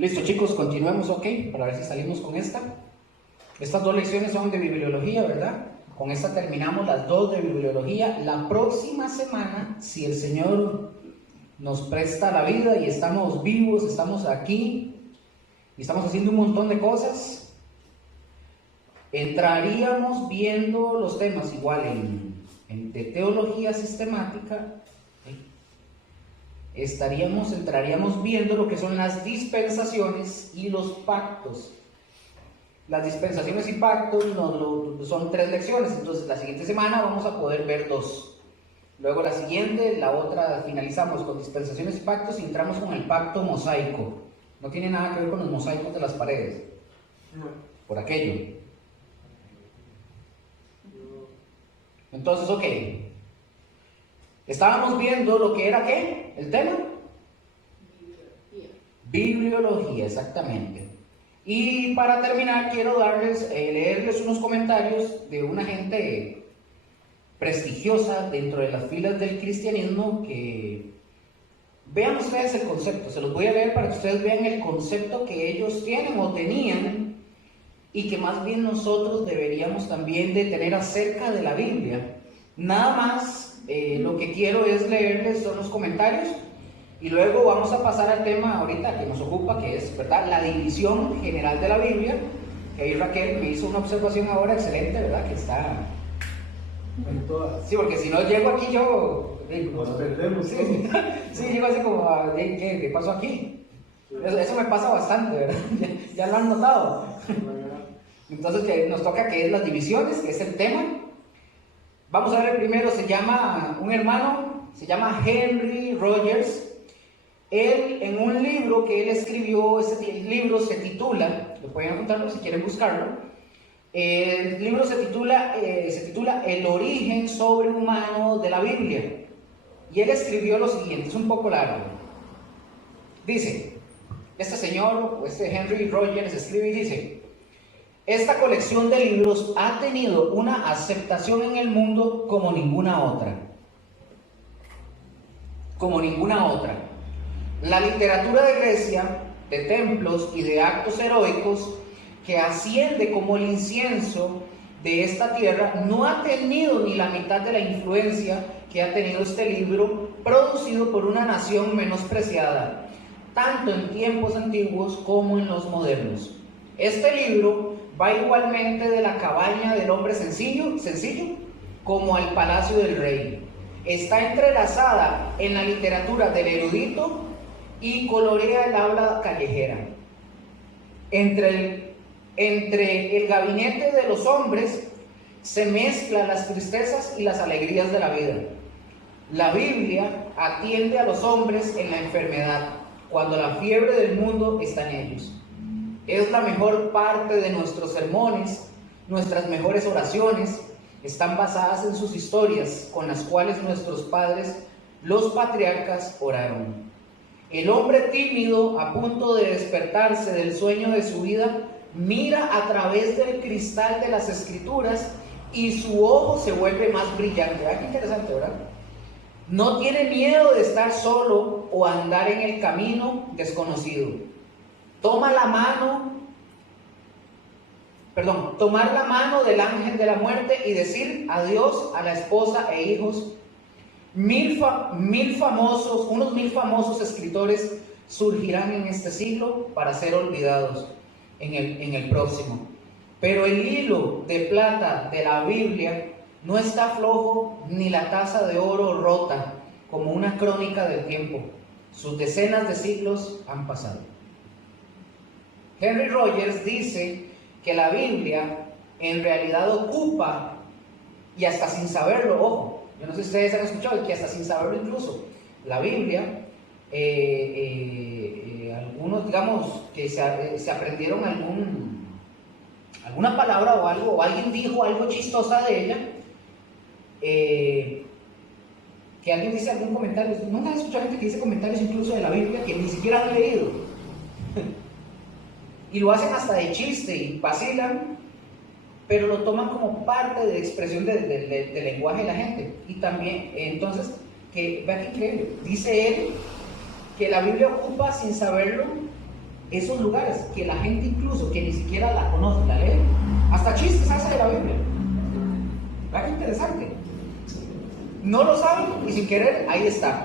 Listo, chicos, continuemos, ok, para ver si salimos con esta. Estas dos lecciones son de bibliología, ¿verdad? Con esta terminamos las dos de bibliología. La próxima semana, si el Señor nos presta la vida y estamos vivos, estamos aquí y estamos haciendo un montón de cosas, entraríamos viendo los temas igual de teología sistemática. Entraríamos viendo lo que son las dispensaciones y los pactos. Las dispensaciones y pactos son 3 lecciones, entonces la siguiente semana vamos a poder ver 2. Luego la siguiente, la otra, finalizamos con dispensaciones y pactos y entramos con el pacto mosaico. No tiene nada que ver con los mosaicos de las paredes, por aquello. Entonces, ok. Estábamos viendo lo que era, ¿qué? ¿El tema? Bibliología, exactamente. Y para terminar, quiero leerles unos comentarios de una gente prestigiosa dentro de las filas del cristianismo que... Vean ustedes el concepto, se los voy a leer para que ustedes vean el concepto que ellos tienen o tenían y que más bien nosotros deberíamos también de tener acerca de la Biblia. Nada más, lo que quiero es leerles son los comentarios y luego vamos a pasar al tema ahorita que nos ocupa, que es, ¿verdad?, la división general de la Biblia. Que ahí Raquel me hizo una observación ahora excelente, ¿verdad?, que está... Sí, porque si no llego aquí yo... Nos perdemos. Sí, llego así como, ¿qué pasó aquí? Eso me pasa bastante, ¿verdad? Ya lo han notado. Entonces que nos toca que es las divisiones, que es el tema. Vamos a ver el primero, un hermano, se llama Henry Rogers. Él, en un libro que él escribió, ese libro se titula, lo pueden apuntarlo si quieren buscarlo, el libro se titula El origen sobrehumano de la Biblia. Y él escribió lo siguiente, es un poco largo. Dice, este Henry Rogers escribe y dice: esta colección de libros ha tenido una aceptación en el mundo como ninguna otra. Como ninguna otra. La literatura de Grecia, de templos y de actos heroicos, que asciende como el incienso de esta tierra, no ha tenido ni la mitad de la influencia que ha tenido este libro, producido por una nación menospreciada, tanto en tiempos antiguos como en los modernos. Este libro va igualmente de la cabaña del hombre sencillo, como al palacio del rey. Está entrelazada en la literatura del erudito y colorea el habla callejera. Entre el gabinete de los hombres se mezclan las tristezas y las alegrías de la vida. La Biblia atiende a los hombres en la enfermedad, cuando la fiebre del mundo está en ellos. Es la mejor parte de nuestros sermones, nuestras mejores oraciones están basadas en sus historias con las cuales nuestros padres, los patriarcas, oraron. El hombre tímido, a punto de despertarse del sueño de su vida, mira a través del cristal de las escrituras y su ojo se vuelve más brillante. Qué interesante, ¿verdad? No tiene miedo de estar solo o andar en el camino desconocido. Tomar la mano del ángel de la muerte y decir adiós a la esposa e hijos. Unos 1000 famosos escritores surgirán en este siglo para ser olvidados en el próximo. Pero el hilo de plata de la Biblia no está flojo, ni la taza de oro rota, como una crónica del tiempo. Sus decenas de siglos han pasado. Henry Rogers dice que la Biblia en realidad ocupa, y hasta sin saberlo, ojo, yo no sé si ustedes han escuchado, que hasta sin saberlo incluso, la Biblia, algunos digamos que se aprendieron alguna palabra o algo, o alguien dijo algo chistosa de ella, que alguien dice algún comentario. Nunca he escuchado gente que dice comentarios incluso de la Biblia que ni siquiera han leído. Y lo hacen hasta de chiste y vacilan, pero lo toman como parte de expresión del lenguaje de la gente. Y también, entonces, vean qué increíble, dice él que la Biblia ocupa, sin saberlo, esos lugares que la gente incluso que ni siquiera la conoce, la lee, hasta chistes hace de la Biblia. ¿Verdad qué interesante? No lo saben y sin querer ahí está.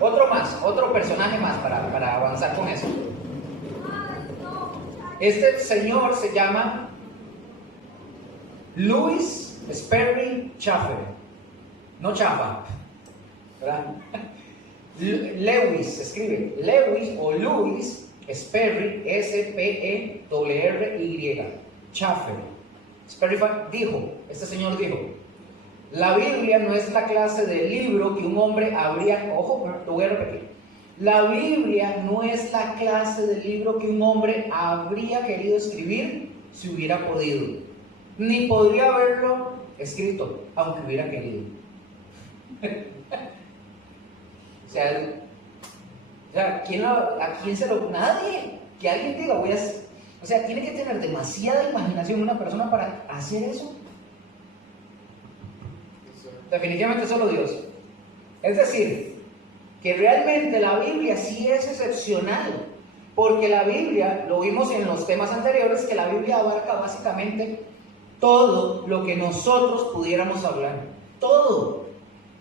Otro personaje más para avanzar con eso. Este señor se llama Lewis Sperry Chafer, no Chafa, ¿verdad? Lewis, se escribe Lewis o Lewis Sperry, S-P-E-R-R-Y, Chafer. Sperry dijo, este señor dijo: la Biblia no es la clase de libro que un hombre habría, ojo, lo voy a repetir. La Biblia no es la clase de libro que un hombre habría querido escribir si hubiera podido, ni podría haberlo escrito aunque hubiera querido. O sea, ¿a quién se lo? Nadie. Que alguien diga, o sea, tiene que tener demasiada imaginación una persona para hacer eso. Definitivamente solo Dios. Es decir, que realmente la Biblia sí es excepcional, porque la Biblia, lo vimos en los temas anteriores, que la Biblia abarca básicamente todo lo que nosotros pudiéramos hablar, todo,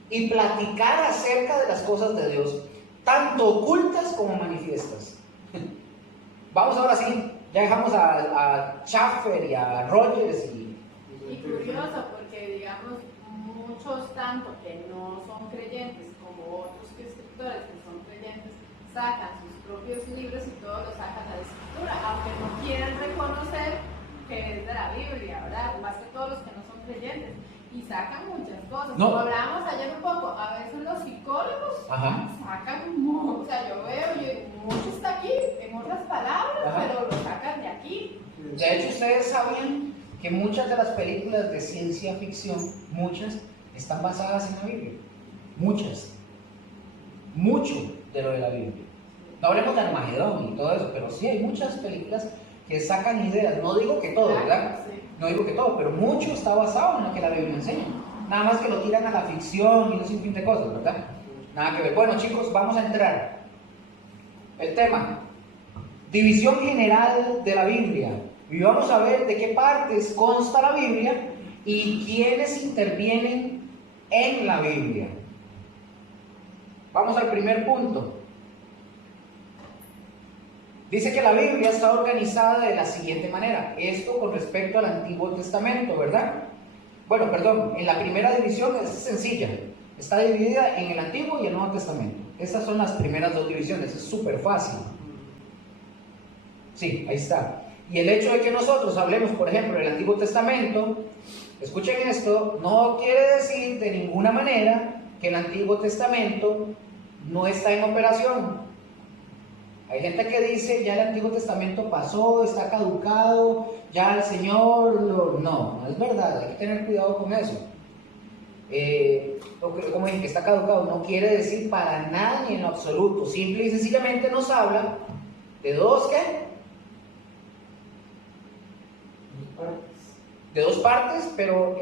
y platicar acerca de las cosas de Dios, tanto ocultas como manifiestas. Vamos ahora sí, ya dejamos a Chafer y a Rogers y curioso, porque digamos, muchos tanto que no son creyentes como otros escritores que son creyentes sacan sus propios libros y todos los sacan a la escritura, aunque no quieran reconocer que es de la Biblia, ¿verdad? Más que todos los que no son creyentes, y sacan muchas cosas. No. Como hablábamos ayer un poco, a veces los psicólogos sacan mucho, o sea, yo veo, mucho está aquí, en otras palabras, pero lo sacan de aquí. De hecho, ustedes sabían que muchas de las películas de ciencia ficción, muchas, están basadas en la Biblia. Muchas. Mucho de lo de la Biblia. No hablemos de Armagedón y todo eso, pero sí hay muchas películas que sacan ideas. No digo que todo, ¿verdad? Sí. No digo que todo, pero mucho está basado en lo que la Biblia enseña. Nada más que lo tiran a la ficción y un sinfín de cosas, ¿verdad? Nada que ver. Bueno, chicos, vamos a entrar. El tema: división general de la Biblia. Y vamos a ver de qué partes consta la Biblia y quiénes intervienen en la Biblia. Vamos al primer punto. Dice que la Biblia está organizada de la siguiente manera. Esto con respecto al Antiguo Testamento, ¿verdad? Bueno, perdón, en la primera división es sencilla. Está dividida en el Antiguo y el Nuevo Testamento. Estas son las primeras dos divisiones, es súper fácil. Sí, ahí está. Y el hecho de que nosotros hablemos, por ejemplo, del Antiguo Testamento, escuchen esto, no quiere decir de ninguna manera que el Antiguo Testamento no está en operación. Hay gente que dice, ya el Antiguo Testamento pasó, está caducado, ya el Señor... No es verdad, hay que tener cuidado con eso. Como dije, que está caducado, no quiere decir para nada ni en lo absoluto. Simple y sencillamente nos habla de dos, ¿qué? De dos partes, pero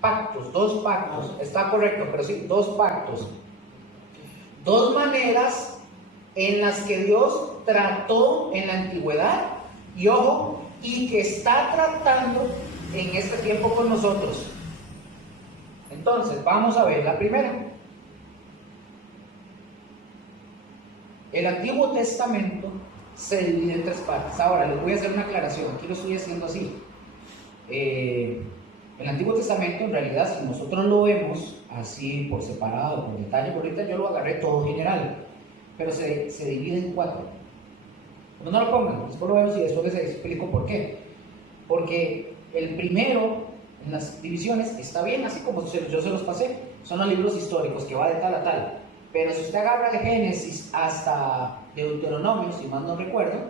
pactos, dos pactos. Está correcto, pero sí, dos pactos. Dos maneras en las que Dios trató en la antigüedad, y ojo, y que está tratando en este tiempo con nosotros. Entonces, vamos a ver la primera. El Antiguo Testamento se divide en tres partes. Ahora, les voy a hacer una aclaración, aquí lo estoy haciendo así. El Antiguo Testamento, en realidad, si nosotros lo vemos así por separado, por detalle, por ahorita yo lo agarré todo general, pero se divide en cuatro. Pero no lo pongan, después lo vemos y después les explico por qué. Porque el primero en las divisiones está bien, así como yo se los pasé, son los libros históricos que va de tal a tal. Pero si usted agarra de Génesis hasta Deuteronomio, si mal no recuerdo,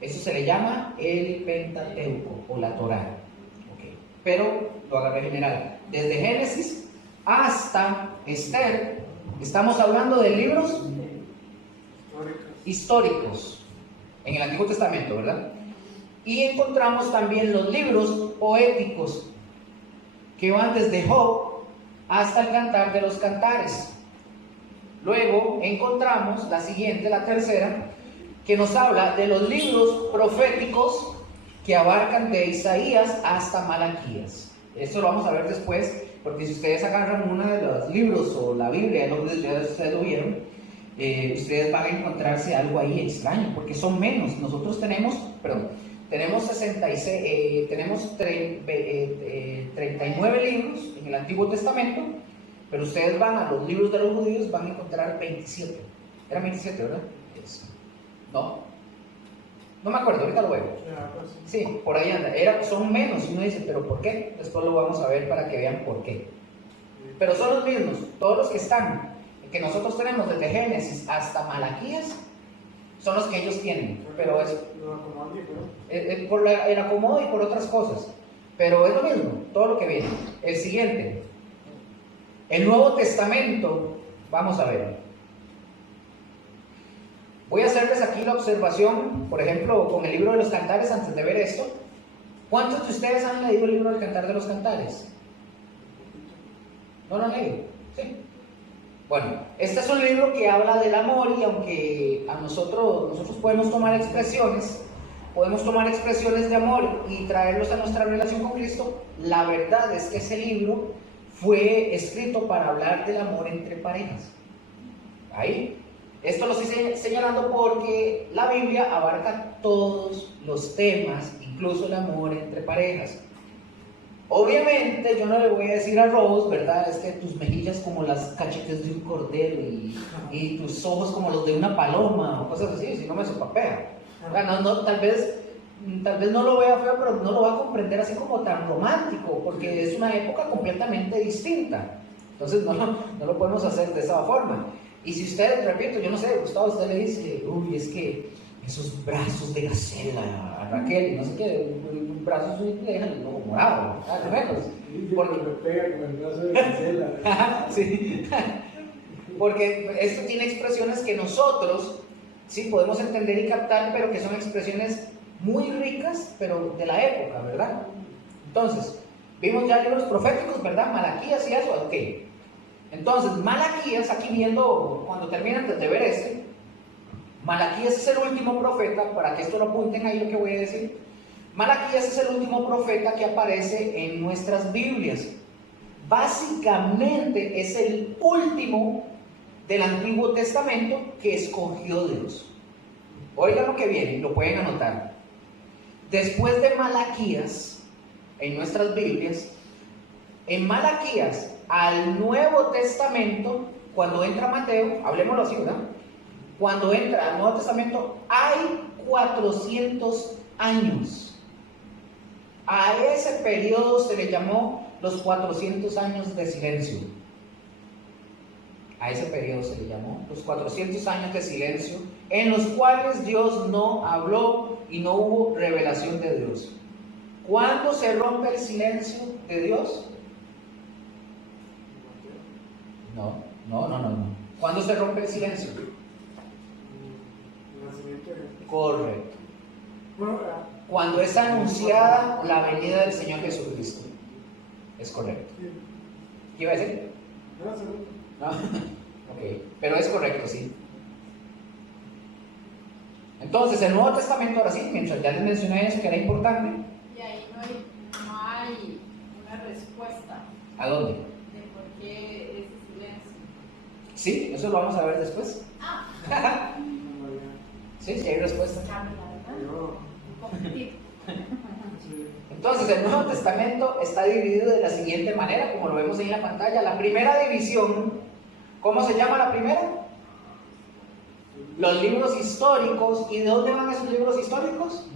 eso se le llama el Pentateuco o la Torá. Okay. Pero lo agarré general. Desde Génesis hasta Esther, estamos hablando de libros históricos en el Antiguo Testamento, ¿verdad? Y encontramos también los libros poéticos que van desde Job hasta el Cantar de los Cantares. Luego encontramos la siguiente, la tercera, que nos habla de los libros proféticos que abarcan de Isaías hasta Malaquías. Esto lo vamos a ver después, porque si ustedes agarran uno de los libros o la Biblia, ya ustedes lo vieron, ustedes van a encontrarse algo ahí extraño, porque son menos. Nosotros tenemos 39 libros en el Antiguo Testamento, pero ustedes van a los libros de los judíos, van a encontrar 27. Eran 27, ¿verdad? No me acuerdo, ahorita lo veo. Sí, por ahí anda. Son menos, y uno dice, ¿pero por qué? Después lo vamos a ver para que vean por qué. Pero son los mismos, todos los que están, que nosotros tenemos desde Génesis hasta Malaquías, son los que ellos tienen. Pero es por el acomodo y por otras cosas. Pero es lo mismo, todo lo que viene. El siguiente, el Nuevo Testamento, vamos a ver. Voy a hacerles aquí la observación, por ejemplo, con el libro de los Cantares, antes de ver esto. ¿Cuántos de ustedes han leído el libro del Cantar de los Cantares? ¿No lo han leído? Sí. Bueno, este es un libro que habla del amor, y aunque a nosotros podemos tomar expresiones de amor y traerlos a nuestra relación con Cristo, la verdad es que ese libro fue escrito para hablar del amor entre parejas. Ahí. Esto lo estoy señalando porque la Biblia abarca todos los temas, incluso el amor entre parejas. Obviamente yo no le voy a decir a Rose, ¿verdad? Es que tus mejillas como las cachetes de un cordero y tus ojos como los de una paloma o cosas así, si no me sopapea. Tal vez no lo vea feo, pero no lo va a comprender así como tan romántico, porque es una época completamente distinta. Entonces no lo podemos hacer de esa forma. Y si usted, repito, yo no sé, Gustavo, usted le dice, uy, es que esos brazos de gacela a Raquel, no sé qué, un brazo suyo le dejan el ojo morado, al menos. Porque me pega con el brazo de gacela. Sí. Porque esto tiene expresiones que nosotros sí podemos entender y captar, pero que son expresiones muy ricas, pero de la época, ¿verdad? Entonces, vimos ya libros proféticos, ¿verdad? Malaquías y eso, ok. Entonces, Malaquías, aquí viendo, cuando terminan de ver Malaquías es el último profeta, para que esto lo apunten ahí lo que voy a decir. Malaquías es el último profeta que aparece en nuestras Biblias. Básicamente es el último del Antiguo Testamento que escogió Dios. Oigan lo que viene, lo pueden anotar. Después de Malaquías, en nuestras Biblias, en Malaquías al Nuevo Testamento, cuando entra Mateo, hablemoslo así, ¿verdad? Cuando entra al Nuevo Testamento hay 400 años. A ese periodo se le llamó los 400 años de silencio. A ese periodo se le llamó los 400 años de silencio, en los cuales Dios no habló y no hubo revelación de Dios. ¿Cuándo se rompe el silencio de Dios? No. ¿Cuándo se rompe el silencio? Correcto. Cuando es anunciada la venida del Señor Jesucristo. Es correcto. ¿Qué iba a decir? No. Ok, pero es correcto, sí. Entonces, el Nuevo Testamento, ahora sí, mientras ya les mencioné eso que era importante. Y ahí no hay una respuesta. ¿A dónde? De por qué ese silencio. Sí, eso lo vamos a ver después. Sí, hay respuesta. Un poquitito. Entonces, el Nuevo Testamento está dividido de la siguiente manera, como lo vemos ahí en la pantalla. La primera división, ¿cómo se llama la primera? Los libros históricos. ¿Y de dónde van esos libros históricos?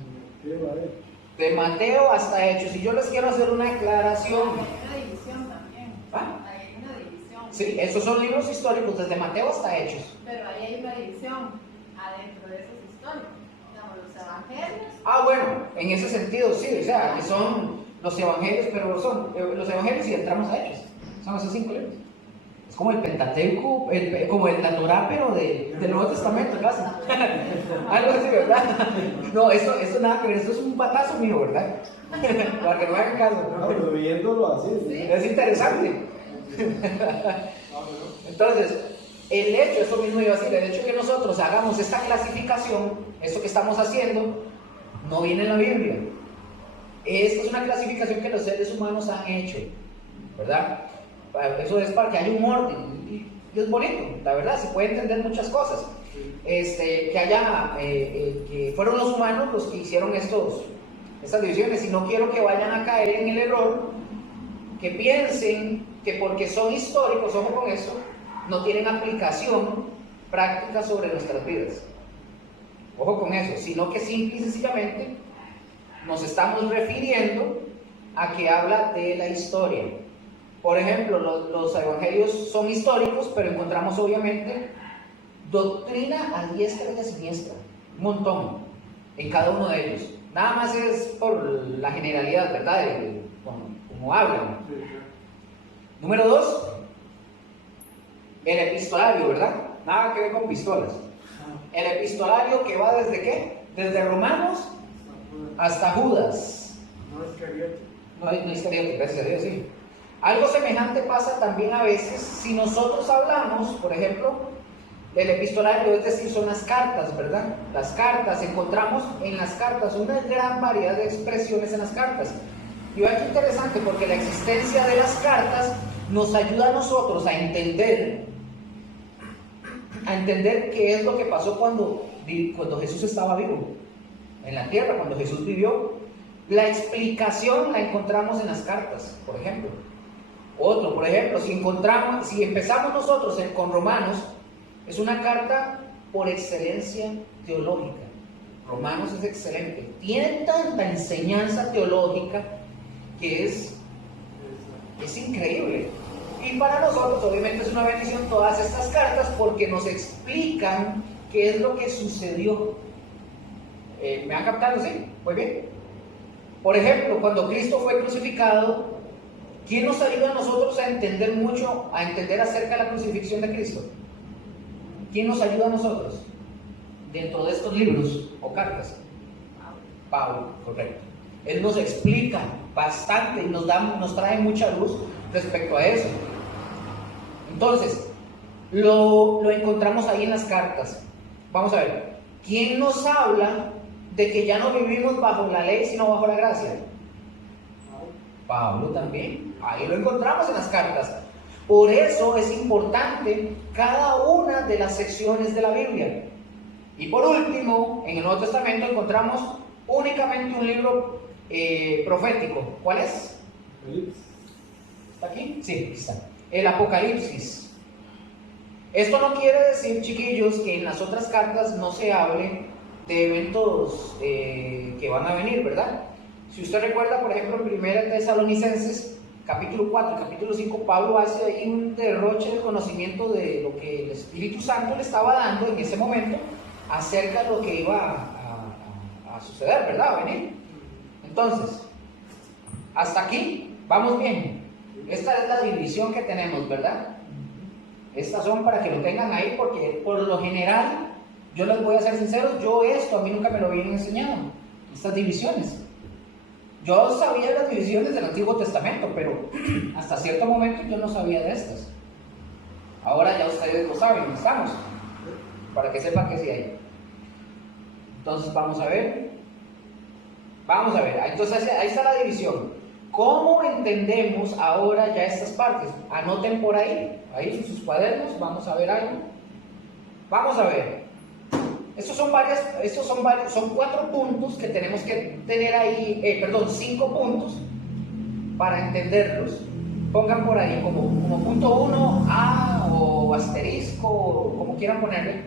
De Mateo hasta Hechos. Y yo les quiero hacer una aclaración. Hay una división también. Hay una división. Sí, esos son libros históricos, desde Mateo hasta Hechos. Pero ahí hay una división adentro de esos históricos. Digamos, los evangelios. Bueno, en ese sentido sí, o sea, que son los evangelios, pero son los evangelios y entramos a Hechos. Son esos 5 libros. Es como el Pentateuco, como la Torá, pero del Nuevo Testamento, casi. Algo así, ¿verdad? No, esto nada que ver, esto es un patazo mío, ¿verdad? Para que no me hagan caso. No, pero viéndolo así. ¿Sí? Es interesante. Entonces, el hecho, eso mismo iba a decir, el hecho de que nosotros hagamos esta clasificación, esto que estamos haciendo, no viene en la Biblia. Esta es una clasificación que los seres humanos han hecho, ¿verdad? Eso es para que haya un orden, y es bonito, la verdad, se puede entender muchas cosas. Que fueron los humanos los que hicieron estas divisiones, y no quiero que vayan a caer en el error, que piensen que porque son históricos, ojo con eso, no tienen aplicación práctica sobre nuestras vidas. Ojo con eso, sino que simple y sencillamente nos estamos refiriendo a que habla de la historia. Por ejemplo, los evangelios son históricos, pero encontramos obviamente doctrina a diestra y a siniestra, un montón, en cada uno de ellos. Nada más es por la generalidad, ¿verdad? Como hablan. Número 2, el epistolario, ¿verdad? Nada que ver con pistolas. El epistolario que va desde ¿qué? Desde Romanos hasta Judas. No Iscariote, gracias a Dios, sí. Algo semejante pasa también a veces si nosotros hablamos, por ejemplo, del epistolario, es decir, son las cartas, ¿verdad? Las cartas, encontramos en las cartas una gran variedad de expresiones en las cartas. Y vean qué interesante, porque la existencia de las cartas nos ayuda a nosotros a entender qué es lo que pasó cuando Jesús estaba vivo en la tierra, cuando Jesús vivió. La explicación la encontramos en las cartas, por ejemplo. Otro, por ejemplo, si empezamos nosotros con Romanos, es una carta por excelencia teológica. Romanos es excelente, tiene tanta enseñanza teológica que es increíble. Y para nosotros obviamente es una bendición todas estas cartas, porque nos explican qué es lo que sucedió. ¿Me han captado? Sí, muy bien. Por ejemplo, cuando Cristo fue crucificado, ¿quién nos ayuda a nosotros a entender mucho, a entender acerca de la crucifixión de Cristo? ¿Quién nos ayuda a nosotros dentro de estos libros o cartas? Pablo, correcto. Él nos explica bastante y nos trae mucha luz respecto a eso. Entonces, lo encontramos ahí en las cartas. Vamos a ver, ¿quién nos habla de que ya no vivimos bajo la ley, sino bajo la gracia? Pablo también, ahí lo encontramos en las cartas. Por eso es importante cada una de las secciones de la Biblia. Y por último, en el Nuevo Testamento encontramos únicamente un libro profético. ¿Cuál es? ¿Está aquí? Sí, aquí está. El Apocalipsis. Esto no quiere decir, chiquillos, que en las otras cartas no se hable de eventos que van a venir, ¿verdad? Si usted recuerda, por ejemplo, en 1 Tesalonicenses, capítulo 4, capítulo 5, Pablo hace ahí un derroche de conocimiento de lo que el Espíritu Santo le estaba dando en ese momento acerca de lo que iba a suceder, ¿verdad? A venir. Entonces, hasta aquí, vamos bien. Esta es la división que tenemos, ¿verdad? Estas son para que lo tengan ahí, porque por lo general, yo les voy a ser sincero, a mí nunca me lo habían enseñado, estas divisiones. Yo sabía las divisiones del Antiguo Testamento, pero hasta cierto momento yo no sabía de estas. Ahora ya ustedes lo saben, estamos, para que sepan que sí hay. Entonces vamos a ver, entonces ahí está la división. ¿Cómo entendemos ahora ya estas partes? Anoten por ahí en sus cuadernos, vamos a ver algo. Vamos a ver. Son 4 puntos que tenemos que tener ahí, 5 puntos para entenderlos. Pongan por ahí como punto 1, A o asterisco, o como quieran ponerle.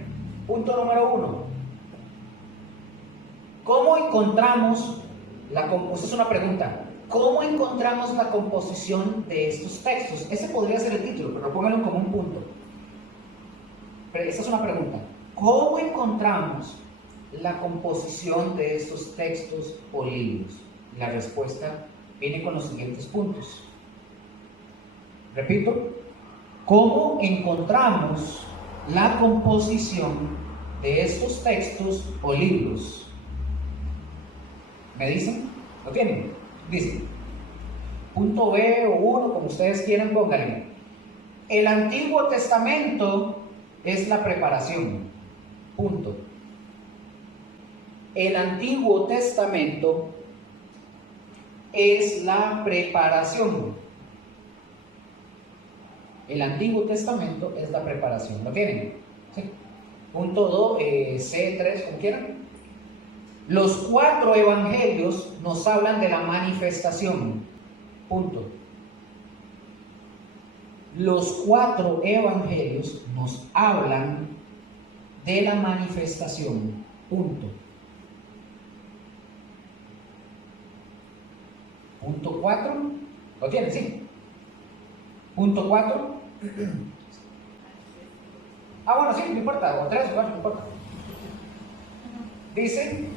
Punto número 1. ¿Cómo encontramos esta es una pregunta. ¿Cómo encontramos la composición de estos textos? Ese podría ser el título, pero pónganlo como un punto. Pero esta es una pregunta. ¿Cómo encontramos la composición de estos textos o libros? La respuesta viene con los siguientes puntos. Repito, ¿cómo encontramos la composición de estos textos o libros? ¿Me dicen? ¿Lo tienen? Dice, punto B o 1, como ustedes quieran, pónganle. El Antiguo Testamento es la preparación. Punto. El Antiguo Testamento es la preparación. El Antiguo Testamento es la preparación. ¿Lo tienen? ¿Sí? Punto 2, C3, como quieran. Los 4 evangelios nos hablan de la manifestación. Punto. Los 4 evangelios nos hablan de la manifestación. Punto. Punto 4. ¿Lo tienen? Sí. Punto 4. Bueno, sí, no importa. O 3 o 4, no importa. Dice,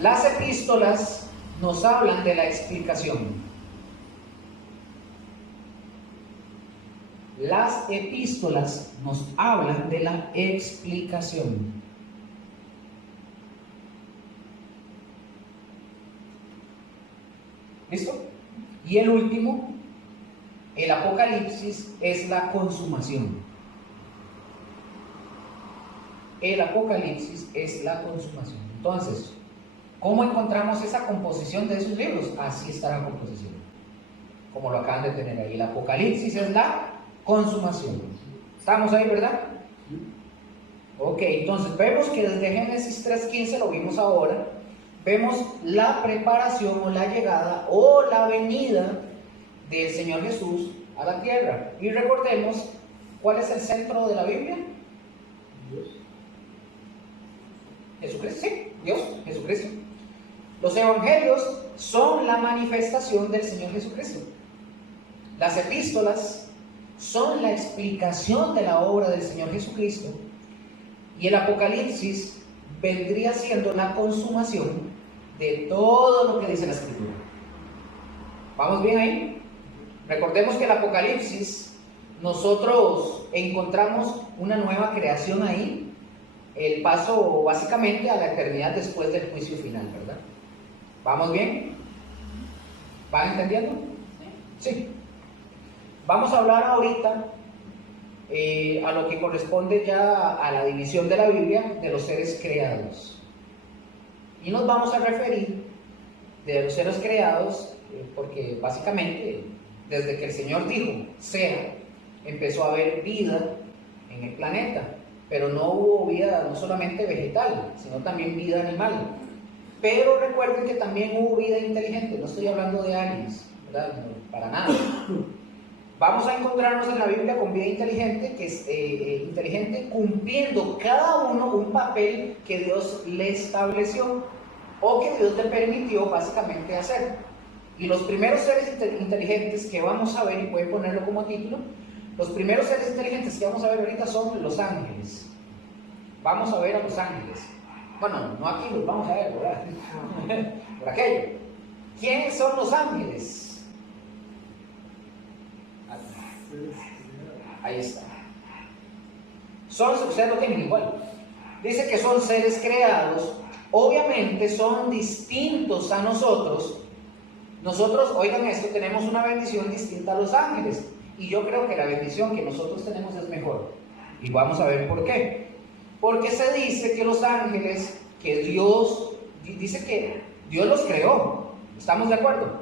las epístolas nos hablan de la explicación. Las epístolas nos hablan de la explicación. ¿Listo? Y el último, el Apocalipsis, es la consumación. El Apocalipsis es la consumación. Entonces, ¿cómo encontramos esa composición de esos libros? Así está la composición, como lo acaban de tener ahí. El Apocalipsis es la consumación. ¿Estamos ahí, verdad? Ok, entonces vemos que desde Génesis 3:15, lo vimos ahora, vemos la preparación o la llegada o la venida del Señor Jesús a la tierra. Y recordemos, ¿cuál es el centro de la Biblia? Dios. Jesucristo, sí, Dios, Jesucristo. Los evangelios son la manifestación del Señor Jesucristo. Las epístolas son la explicación de la obra del Señor Jesucristo. Y el Apocalipsis vendría siendo la consumación de todo lo que dice la Escritura. ¿Vamos bien ahí? Recordemos que el Apocalipsis, nosotros encontramos una nueva creación ahí, el paso básicamente a la eternidad después del juicio final, ¿verdad? ¿Vamos bien? ¿Van entendiendo? Sí. Vamos a hablar ahorita a lo que corresponde ya a la división de la Biblia de los seres creados. Y nos vamos a referir de los seres creados porque básicamente desde que el Señor dijo sea, empezó a haber vida en el planeta, pero no hubo vida no solamente vegetal, sino también vida animal. Pero recuerden que también hubo vida inteligente, no estoy hablando de aliens, ¿verdad? No, para nada. Vamos a encontrarnos en la Biblia con vida inteligente, que es inteligente cumpliendo cada uno un papel que Dios le estableció o que Dios le permitió básicamente hacer. Y los primeros seres inteligentes que vamos a ver, y pueden ponerlo como título, los primeros seres inteligentes que vamos a ver ahorita son los ángeles. Vamos a ver a los ángeles. Bueno, no aquí los vamos a ver, ¿verdad? Por aquello. ¿Quiénes son los ángeles? Ahí está. Ustedes lo tienen igual. Dice que son seres creados. Obviamente son distintos a nosotros. Nosotros, oigan esto, tenemos una bendición distinta a los ángeles. Y yo creo que la bendición que nosotros tenemos es mejor. Y vamos a ver por qué. Porque se dice que los ángeles, que Dios, dice que Dios los creó. ¿Estamos de acuerdo?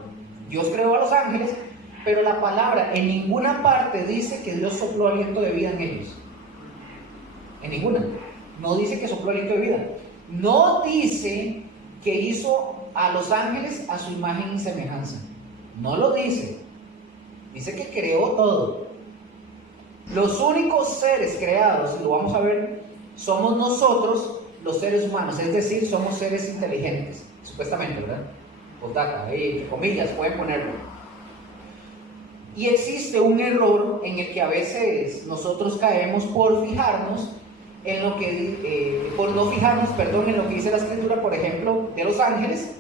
Dios creó a los ángeles, pero la palabra en ninguna parte dice que Dios sopló aliento de vida en ellos. En ninguna. No dice que sopló aliento de vida. No dice que hizo a los ángeles a su imagen y semejanza. No lo dice. Dice que creó todo. Los únicos seres creados, y lo vamos a ver, somos nosotros, los seres humanos. Es decir, somos seres inteligentes. Supuestamente, ¿verdad? Postdata, entre comillas, pueden ponerlo. Y existe un error en el que a veces nosotros caemos por fijarnos en lo que, por no fijarnos, perdón, en lo que dice la Escritura, por ejemplo, de los ángeles.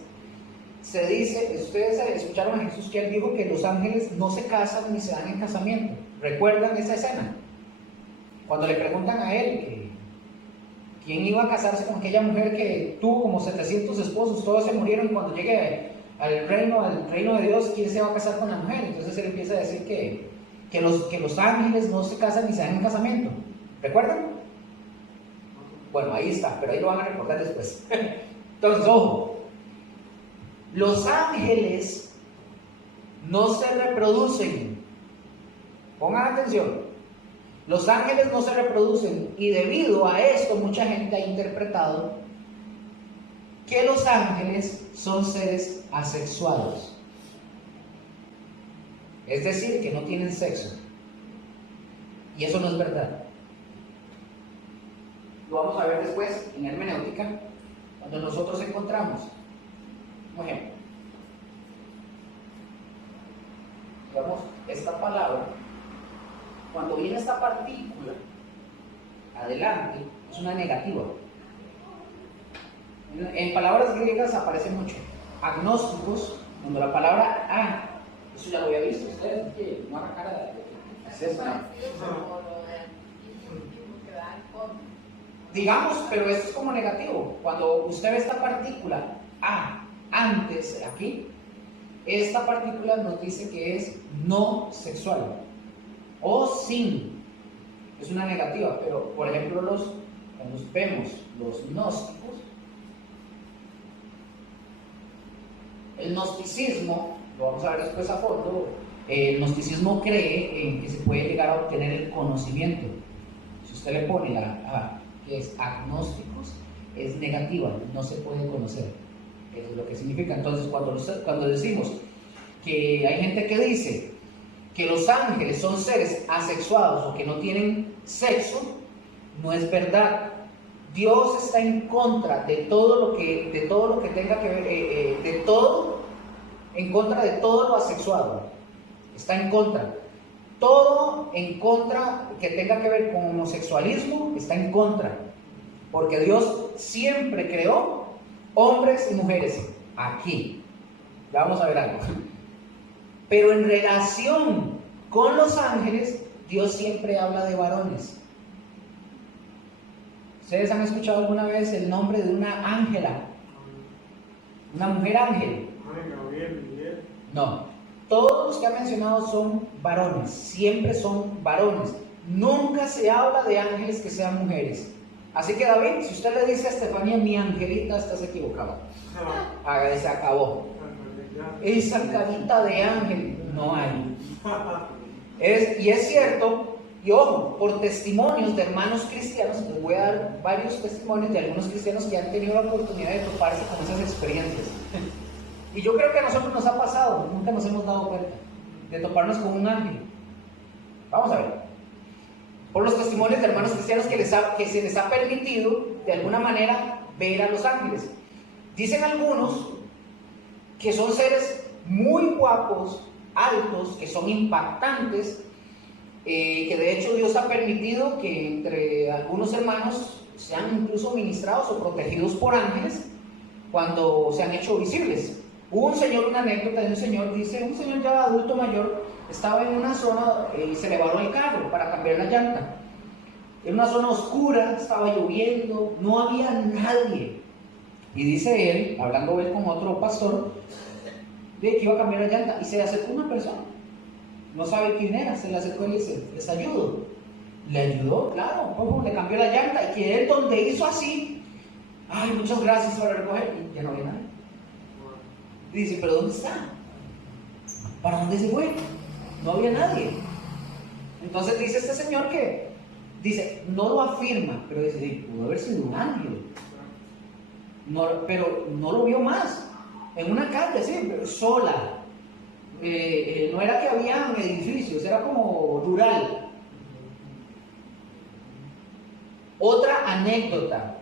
Se dice, ustedes escucharon a Jesús que él dijo que los ángeles no se casan ni se dan en casamiento. ¿Recuerdan esa escena? Cuando le preguntan a él que quién iba a casarse con aquella mujer que tuvo como 700 esposos, todos se murieron, y cuando llegue al reino de Dios, ¿quién se va a casar con la mujer? Entonces él empieza a decir que los ángeles no se casan ni se dan en casamiento. ¿Recuerdan? Bueno, ahí está, pero ahí lo van a recordar después. Entonces, ojo, los ángeles no se reproducen. Pongan atención. Los ángeles no se reproducen y debido a esto mucha gente ha interpretado que los ángeles son seres asexuados. Es decir, que no tienen sexo. Y eso no es verdad. Lo vamos a ver después en hermenéutica, cuando nosotros encontramos, por ejemplo, digamos, esta palabra, cuando viene esta partícula adelante, es una negativa. En palabras griegas aparece mucho. Agnósticos, cuando la palabra eso ya lo había visto ustedes, que no haga cara de es esto. Digamos, pero esto es como negativo. Cuando usted ve esta partícula antes, aquí, esta partícula nos dice que es no sexual o sin. Es una negativa, pero por ejemplo, cuando vemos los gnósticos, el gnosticismo, lo vamos a ver después a fondo, el gnosticismo cree en que se puede llegar a obtener el conocimiento. Si usted le pone que es agnósticos, es negativa, no se puede conocer. Eso es lo que significa. Entonces, cuando decimos que hay gente que dice que los ángeles son seres asexuados o que no tienen sexo, no es verdad. Dios está en contra de todo lo que tenga que ver, en contra de todo lo asexuado. Está en contra. Todo en contra que tenga que ver con homosexualismo está en contra. Porque Dios siempre creó hombres y mujeres aquí. Ya vamos a ver algo. Pero en relación con los ángeles, Dios siempre habla de varones. ¿Ustedes han escuchado alguna vez el nombre de una ángela? Una mujer ángel. No. Todos los que ha mencionado son varones. Siempre son varones. Nunca se habla de ángeles que sean mujeres. Así que David, si usted le dice a Estefanía, mi angelita, estás equivocado. Se acabó. Esa carita de ángel no hay. Y es cierto. Y ojo, por testimonios de hermanos cristianos, les voy a dar varios testimonios de algunos cristianos que han tenido la oportunidad de toparse con esas experiencias. Y yo creo que a nosotros nos ha pasado, nunca nos hemos dado cuenta de toparnos con un ángel. Vamos a ver. Por los testimonios de hermanos cristianos que se les ha permitido, de alguna manera, ver a los ángeles. Dicen algunos que son seres muy guapos, altos, que son impactantes, que de hecho Dios ha permitido que entre algunos hermanos sean incluso ministrados o protegidos por ángeles cuando se han hecho visibles. Hubo una anécdota de un señor ya adulto mayor, estaba en una zona y se le varó el carro para cambiar la llanta. En una zona oscura, estaba lloviendo, no había nadie. Y dice él, hablando él con otro pastor, de que iba a cambiar la llanta y se le acercó una persona. No sabe quién era, se le acercó y le dice, les ayudo. Le ayudó, claro, le cambió la llanta y que él donde hizo así, ay, muchas gracias por recoger, y ya no había nadie. Y dice, pero ¿dónde está? ¿Para dónde se fue? No había nadie. Entonces dice este señor que, no lo afirma, pero dice, pudo haber sido un ángel. Pero no lo vio más. En una calle, así, sola. No era que había edificios, era como rural. Otra anécdota.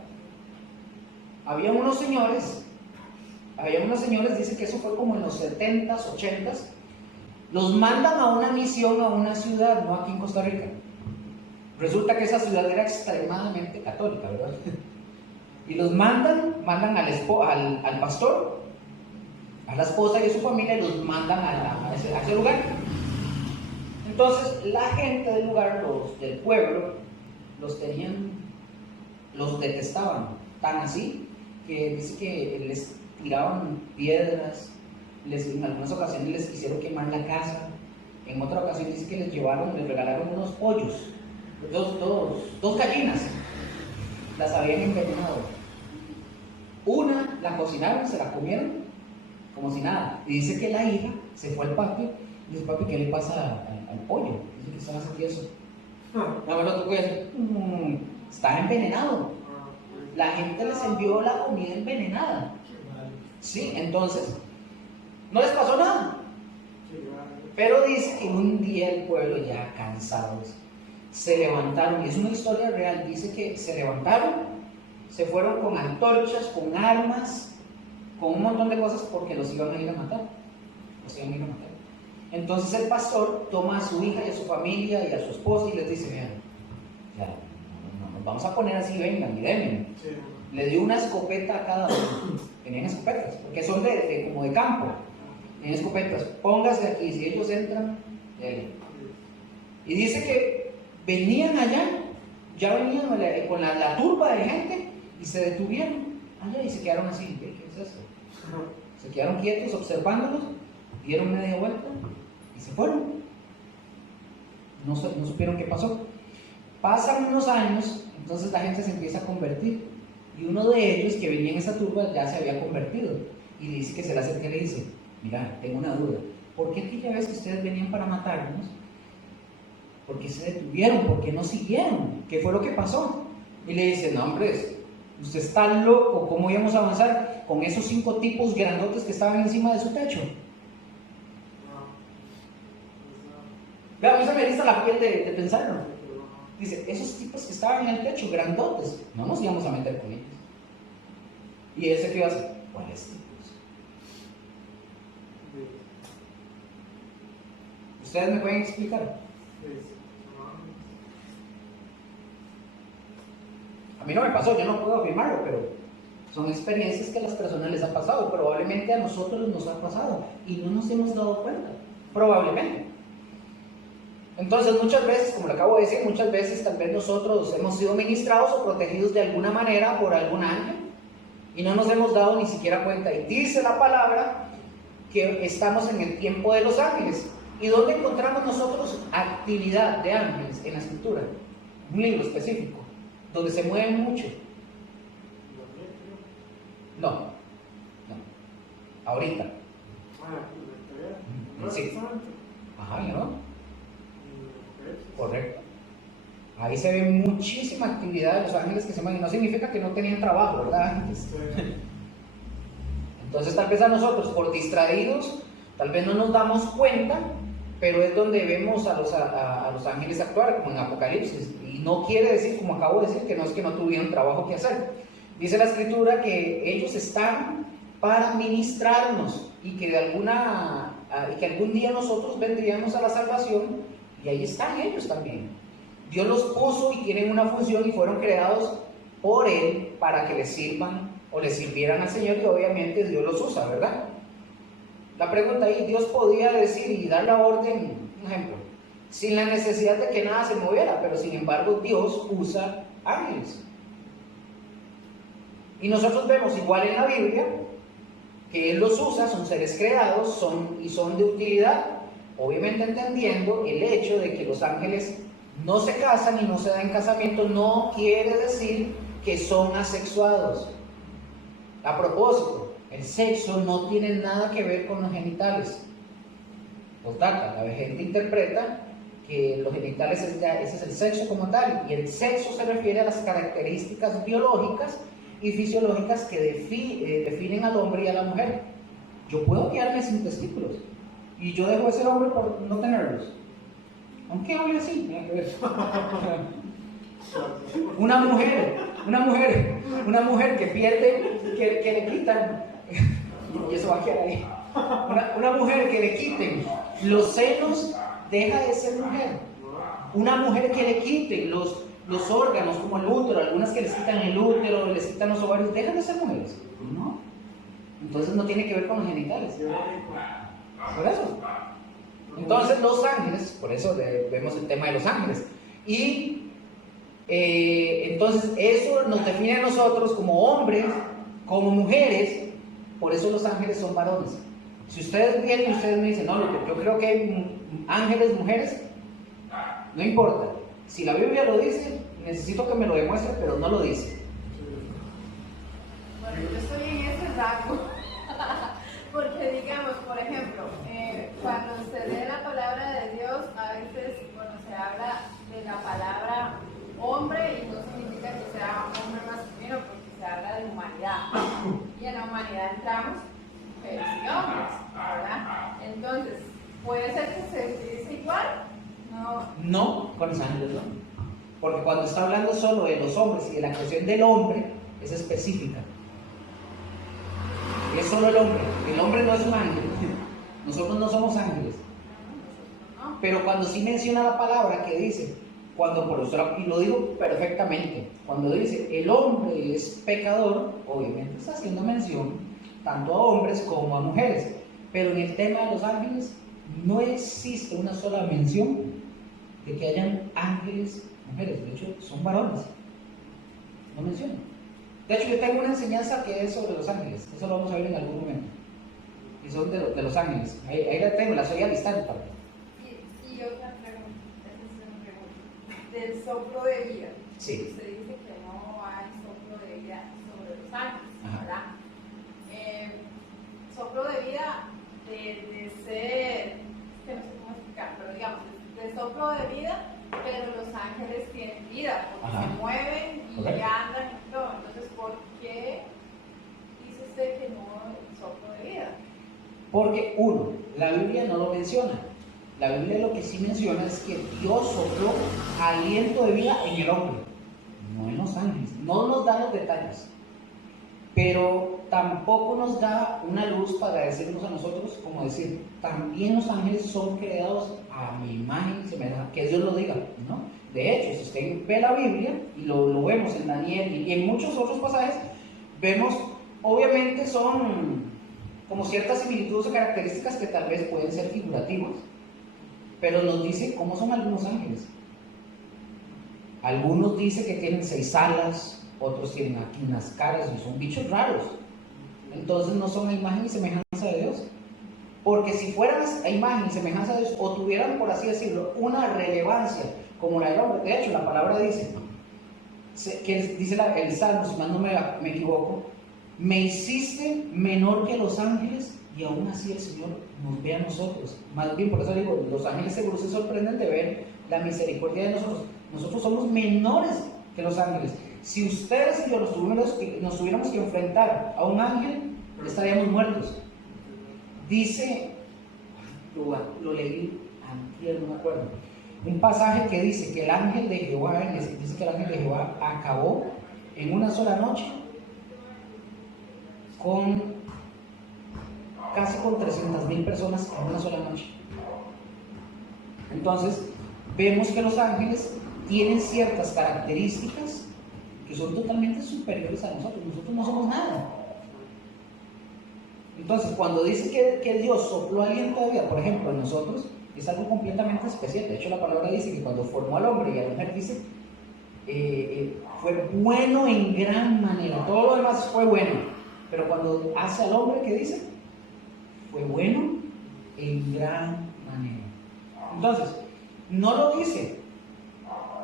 Había unos señores, dice que eso fue como en los 70s, 80s. Los mandan a una misión a una ciudad, no aquí en Costa Rica. Resulta que esa ciudad era extremadamente católica, ¿verdad? Y los mandan al pastor, a la esposa y a su familia, y los mandan a ese lugar. Entonces la gente del lugar, los del pueblo, los detestaban, tan así que dice que les tiraban piedras, en algunas ocasiones les quisieron quemar la casa, en otra ocasión dice que les regalaron unos pollos, dos gallinas, las habían envenenado. Una la cocinaron, se la comieron como si nada. Y dice que la hija se fue al patio y dice: papi, ¿qué le pasa al pollo? Dice que estaba así eso. Nada más lo tocó y dice: está envenenado. La gente les envió la comida envenenada. Sí, entonces, no les pasó nada. Pero dice que un día el pueblo, ya cansados, se levantaron, y es una historia real, dice que se levantaron, se fueron con antorchas, con armas, con un montón de cosas porque los iban a ir a matar. Los iban a ir a matar. Entonces el pastor toma a su hija y a su familia y a su esposa y les dice: vean, ya, no nos vamos a poner así, vengan y denme. Le dio una escopeta a cada uno. Tenían escopetas, porque son como de campo. Tenían escopetas. Póngase aquí, si ellos entran, denle. Y dice que venían allá, ya venían con la turba de gente y se detuvieron allá y se quedaron así. ¿Qué es eso? Se quedaron quietos observándolos, dieron media vuelta y se fueron. No supieron qué pasó. Pasan unos años, entonces la gente se empieza a convertir. Y uno de ellos, que venía en esa turba, ya se había convertido. Y dice que se le acerca y le dice: mira, tengo una duda. ¿Por qué aquella vez que ustedes venían para matarnos, por qué se detuvieron? ¿Por qué no siguieron? ¿Qué fue lo que pasó? Y le dice: no, hombre, usted está loco. ¿Cómo íbamos a avanzar con esos 5 tipos grandotes que estaban encima de su techo? Vea, a mí se me eriza la piel de pensarlo. Dice: esos tipos que estaban en el techo, grandotes, no nos íbamos a meter con ellos. ¿Y ese qué iba a hacer? ¿Cuáles tipos? ¿Ustedes me pueden explicar? A mí no me pasó, yo no puedo afirmarlo, pero son experiencias que a las personas les ha pasado. Probablemente a nosotros nos ha pasado y no nos hemos dado cuenta. Probablemente. Entonces, muchas veces, como lo acabo de decir, muchas veces tal vez nosotros hemos sido ministrados o protegidos de alguna manera por algún ángel y no nos hemos dado ni siquiera cuenta. Y dice la palabra que estamos en el tiempo de los ángeles. ¿Y dónde encontramos nosotros actividad de ángeles? En la Escritura, un libro específico, donde se mueven mucho. No. Ahorita. Sí. Ajá, ¿no? Correcto. Ahí se ve muchísima actividad de los ángeles que se mueven. No significa que no tenían trabajo, ¿verdad? Entonces tal vez a nosotros, por distraídos, tal vez no nos damos cuenta, pero es donde vemos a los ángeles actuar, como en Apocalipsis. Y no quiere decir, como acabo de decir, que no es que no tuvieran trabajo que hacer. Dice la Escritura que ellos están para ministrarnos y que algún día nosotros vendríamos a la salvación. Y ahí están ellos también. Dios los puso y tienen una función y fueron creados por Él para que les sirvan o les sirvieran al Señor, y obviamente Dios los usa, ¿verdad? La pregunta ahí: Dios podía decir y dar la orden, un ejemplo, sin la necesidad de que nada se moviera, pero sin embargo Dios usa ángeles. Y nosotros vemos igual en la Biblia que Él los usa, son seres creados, son de utilidad. Obviamente entendiendo el hecho de que los ángeles no se casan y no se dan casamiento, no quiere decir que son asexuados. A propósito, el sexo no tiene nada que ver con los genitales. Postdata, la gente interpreta que los genitales ese es el sexo como tal, y el sexo se refiere a las características biológicas y fisiológicas que definen al hombre y a la mujer. Yo puedo quedarme sin testículos y yo dejo de ser hombre por no tenerlos, aunque hable así. Una mujer que pierde, que le quitan, y eso va a quedar ahí. Una mujer que le quiten los senos deja de ser mujer. Una mujer que le quiten los órganos como el útero, algunas que les quitan el útero, les quitan los ovarios, dejan de ser mujeres. No. Entonces no tiene que ver con los genitales. Por eso. Entonces los ángeles, por eso vemos el tema de los ángeles. Y entonces eso nos define a nosotros como hombres, como mujeres. Por eso los ángeles son varones. Si ustedes vienen y ustedes me dicen: no, yo creo que hay ángeles, mujeres, no importa. Si la Biblia lo dice, necesito que me lo demuestre, pero no lo dice. yo estoy en ese rango. Porque digamos, por ejemplo, cuando se lee la palabra de Dios, a veces cuando se habla de la palabra hombre, y no significa que sea hombre masculino, porque se habla de humanidad. Y en la humanidad entramos mujeres y hombres, ¿verdad? Entonces, ¿puede ser que se utilice igual? No, con los ángeles no. Porque cuando está hablando solo de los hombres y de la cuestión del hombre, es específica. Es solo el hombre. El hombre no es un ángel. Nosotros no somos ángeles. Pero cuando sí menciona la palabra que dice, y lo digo perfectamente, cuando dice el hombre es pecador, obviamente está haciendo mención tanto a hombres como a mujeres. Pero en el tema de los ángeles no existe una sola mención de que hayan ángeles mujeres. De hecho, son varones. No menciona. De hecho, yo tengo una enseñanza que es sobre los ángeles. Eso lo vamos a ver en algún momento. Y son de los ángeles. Ahí la tengo, la estoy alistando. Y otra pregunta, esa es una pregunta. Del soplo de vida. Sí. Usted dice que no hay soplo de vida sobre los ángeles, Ajá. ¿verdad? Soplo de vida de ser, que no sé cómo explicar, pero digamos, de soplo de vida, pero los ángeles tienen vida, porque Ajá. se mueven y Correcto. andan y todo. Entonces, ¿por qué dice usted que no hay soplo de vida? Porque, uno, la Biblia no lo menciona. La Biblia lo que sí menciona es que Dios sopló aliento de vida en el hombre, no en los ángeles. No nos da los detalles, pero tampoco nos da una luz para decirnos a nosotros, como decir, también los ángeles son creados a mi imagen y semejanza, que Dios lo diga, ¿no? De hecho, si usted ve la Biblia, y lo vemos en Daniel y en muchos otros pasajes, vemos, obviamente son como ciertas similitudes o características que tal vez pueden ser figurativas, pero nos dice cómo son algunos ángeles. Algunos dicen que tienen 6 alas, otros tienen aquí unas caras y son bichos raros. Entonces no son a imagen y semejanza de Dios. Porque si fueran a imagen y semejanza de Dios, o tuvieran, por así decirlo, una relevancia como la del hombre. De hecho, la palabra dice, que dice el Salmo, si más no me equivoco, me hiciste menor que los ángeles y aún así el Señor nos ve a nosotros. Más bien, por eso digo, los ángeles seguro se sorprenden de ver la misericordia de nosotros. Nosotros somos menores que los ángeles. Si ustedes y yo nos tuviéramos que enfrentar a un ángel, estaríamos muertos. Dice, lo leí antes, no me acuerdo, un pasaje que dice que el ángel de Jehová, dice que el ángel de Jehová acabó en una sola noche casi con 300,000 personas en una sola noche. Entonces, vemos que los ángeles tienen ciertas características que son totalmente superiores a nosotros. Nosotros no somos nada. Entonces, cuando dice que Dios sopló aliento de vida, por ejemplo, en nosotros, es algo completamente especial. De hecho, la palabra dice que cuando formó al hombre y a la mujer, dice, fue bueno en gran manera. Todo lo demás fue bueno. Pero cuando hace al hombre, ¿qué dice? Fue bueno en gran manera. Entonces, no lo dice.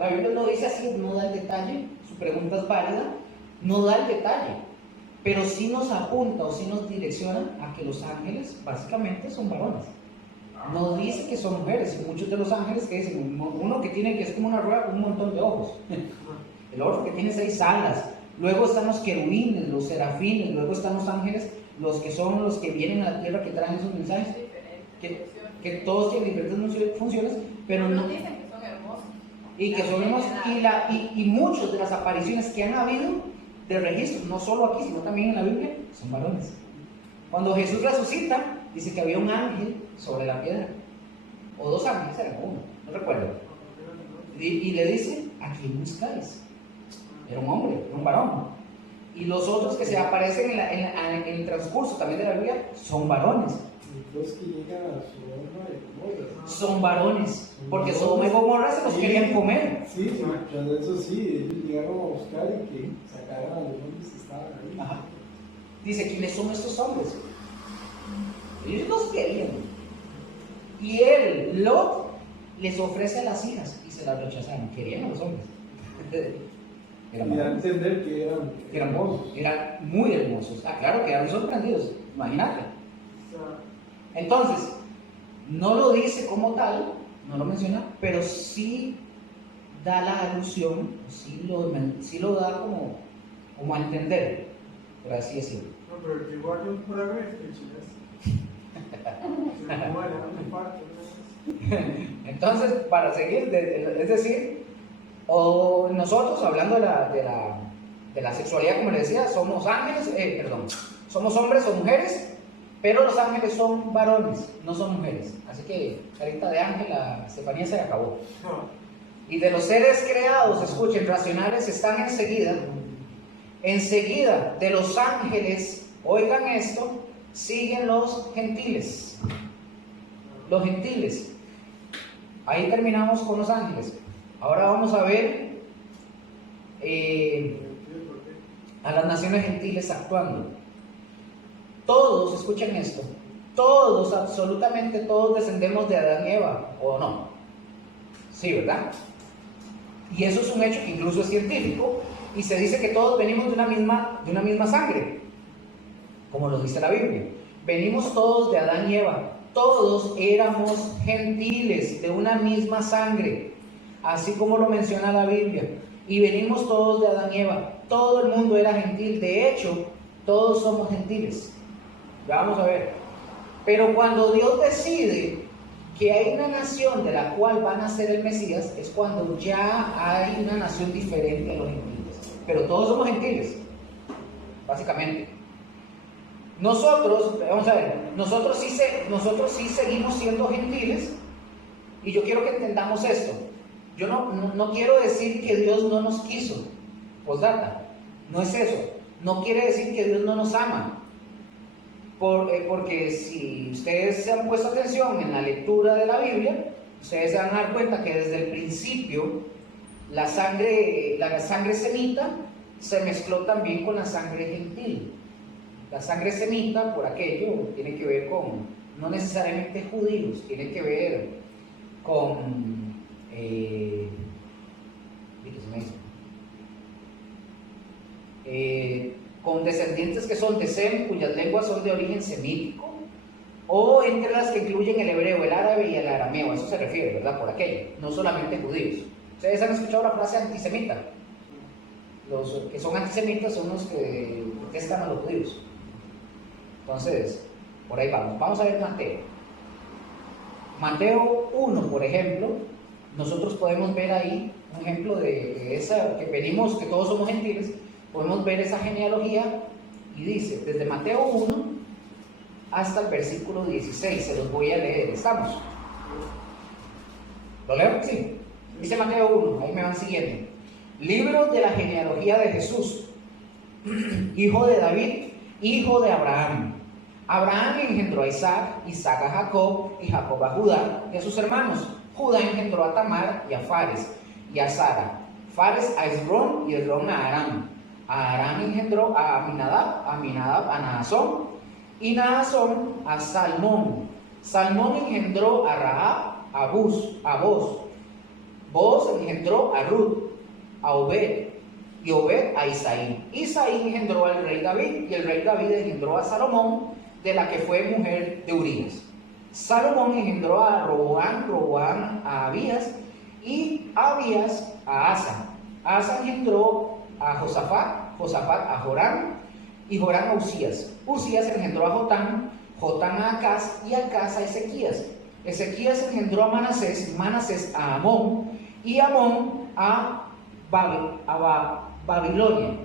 La Biblia lo dice así, no da el detalle. Su pregunta es válida, no da el detalle. Pero sí nos apunta o sí nos direcciona a que los ángeles básicamente son varones. No dice que son mujeres. Y muchos de los ángeles que dicen, uno que es como una rueda con un montón de ojos. El otro que tiene 6 alas. Luego están los querubines, los serafines, luego están los ángeles, los que son los que vienen a la tierra, que traen esos mensajes, que todos tienen diferentes funciones, pero no dicen que son hermosos. Y que son hermosos, y muchas de las apariciones que han habido de registro, no solo aquí, sino también en la Biblia, son varones. Cuando Jesús resucita, dice que había un ángel sobre la piedra, o 2 ángeles, eran uno, no recuerdo, y le dice, ¿a quién buscáis? Era un hombre, era un varón. Y los otros que se aparecen en el transcurso también de la Biblia son varones. Los que llegan a Sodoma y Gomorra Son varones, porque Sodoma y Gomorra se los querían comer. Sí, tras eso sí, ellos llegaron a buscar y que sacaran a los hombres que estaban ahí. Ajá. Dice, ¿quiénes son estos hombres? Ellos los querían. Y él, Lot, les ofrece a las hijas y se las rechazaron. Querían a los hombres. Y da a entender que eran hermosos. Eran muy hermosos. Ah, claro, quedaron sorprendidos, imagínate. Entonces, no lo dice como tal, no lo menciona, pero sí da la alusión, sí lo da como a entender, por así decirlo. No, pero que igual yo por haber Entonces, para seguir, es decir, o nosotros, hablando de la sexualidad, como le decía, somos ángeles, somos hombres o mujeres, pero los ángeles son varones, no son mujeres. Así que, carita de ángel, la Estefanía se acabó. Y de los seres creados, escuchen, racionales, están enseguida de los ángeles, oigan esto, siguen los gentiles. Los gentiles. Ahí terminamos con los ángeles. Ahora vamos a ver a las naciones gentiles actuando. Todos, escuchen esto, todos, absolutamente todos descendemos de Adán y Eva, ¿o no? Sí, ¿verdad? Y eso es un hecho que incluso es científico, y se dice que todos venimos de una misma sangre, como lo dice la Biblia. Venimos todos de Adán y Eva, todos éramos gentiles, de una misma sangre, así como lo menciona la Biblia. Y venimos todos de Adán y Eva, todo el mundo era gentil, de hecho, todos somos gentiles. Ya vamos a ver. Pero cuando Dios decide que hay una nación de la cual va a nacer el Mesías, es cuando ya hay una nación diferente a los gentiles. Pero todos somos gentiles, básicamente. Nosotros, vamos a ver, nosotros sí seguimos siendo gentiles, y yo quiero que entendamos esto. Yo no quiero decir que Dios no nos quiso, postdata, no es eso. No quiere decir que Dios no nos ama. Porque si ustedes se han puesto atención en la lectura de la Biblia, ustedes se van a dar cuenta que desde el principio la sangre semita se mezcló también con la sangre gentil. La sangre semita, por aquello, tiene que ver con, no necesariamente judíos, tiene que ver con, ¿qué se me dice? Con descendientes que son de Sem, cuyas lenguas son de origen semítico, o entre las que incluyen el hebreo, el árabe y el arameo. A eso se refiere, ¿verdad? Por aquello, no solamente judíos. ¿Ustedes han escuchado la frase antisemita? Los que son antisemitas son los que detestan a los judíos. Entonces, por ahí vamos. Vamos a ver Mateo. Mateo 1, por ejemplo, nosotros podemos ver ahí un ejemplo de esa, que venimos, que todos somos gentiles. Podemos ver esa genealogía, y dice, desde Mateo 1 hasta el versículo 16, se los voy a leer. ¿Estamos? ¿Lo leo? Sí. Dice Mateo 1, ahí me van siguiendo. Libro de la genealogía de Jesús, hijo de David, hijo de Abraham. Abraham engendró a Isaac, Isaac a Jacob, y Jacob a Judá y a sus hermanos. Judá engendró a Tamar y a Fares y a Sara. Fares a Esrón y Esrón a Aram. Aram engendró a Aminadab a Naasón, y Naasón a Salmón. Salmón engendró a Rahab, a Boz. Boz engendró a Ruth, a Obed, y Obed a Isaí. Isaí engendró al rey David, y el rey David engendró a Salomón, de la que fue mujer de Urías. Salomón engendró a Roboam a Abías, y Abías a Asa. Asa engendró a Josafat a Joram, y Joram a Usías. Usías engendró a Jotam a Acaz, y Acaz a Ezequías. Ezequías engendró a Manasés a Amón, y Amón a Babilonia.